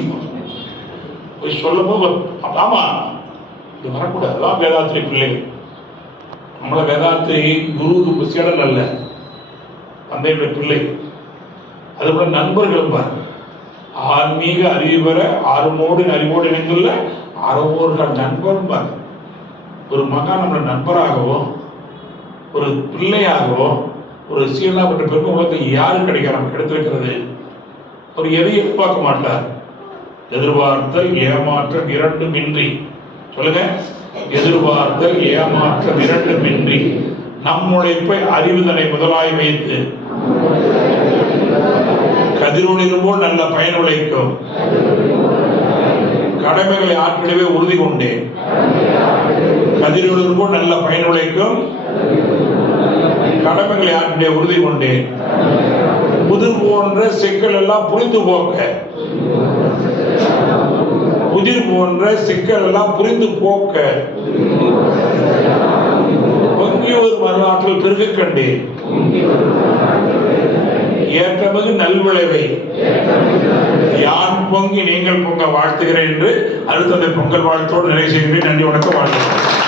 போய் சொல்லும் போது ஆமா இது வரக்கூடாது. அதான் வேதாத்திரி பிள்ளைகள். நம்மள வேதாத்திரி குருவுக்கு சீடன் அல்ல, தந்தையுடைய பிள்ளை. அதுபோல நண்பர்கள் பார், ஆன்மீக அறிவு பெற அறிவோடு இணைந்துள்ள அறவோர்கள் நண்பர் பார். ஒரு மகன் நம்மளை நண்பராகவோ ஒரு பிள்ளையாகவோ ஒரு சீனாப்பட்ட பெருமை உலகத்தில் யாரும் கிடைக்க நமக்கு கிடைத்திருக்கிறது. அவர் எதையும் எதிர்பார்க்க மாட்டார். எதிர்பார்த்தல் ஏமாற்றம் 2மின்றி. சொல்லுங்க, எதிர்பார்த்தல் ஏமாற்றம் 2மின்றி நம் உழைப்பை அறிவுதனை முதலாய் வைத்து கதிரொளிரும் போல் நல்ல பயன் உழைக்கும் கடமைகளை ஆற்றிடவே உறுதி கொண்டேன். கதிரொளிரும் போல் நல்ல பயன் உழைக்கும் கடமைகளை ஆற்றிட உறுதி கொண்டேன். புதிர் போன்ற சிக்கல் எல்லாம் புரிந்து போக்க, புதிர் போன்ற சிக்கல் எல்லாம் புரிந்து போக்க பொங்கி ஒரு மறுநாட்கள் பெருக கண்டேன். ஏற்றமிகு நல்விளைவை யான் பொங்கி நீங்கள் பொங்க வாழ்த்துகிறேன் என்று அடுத்த பொங்கல் வாழ்த்தோடு நிறைவு செய்கிறேன். நன்றி, வணக்கம், வாழ்த்துகிறேன்.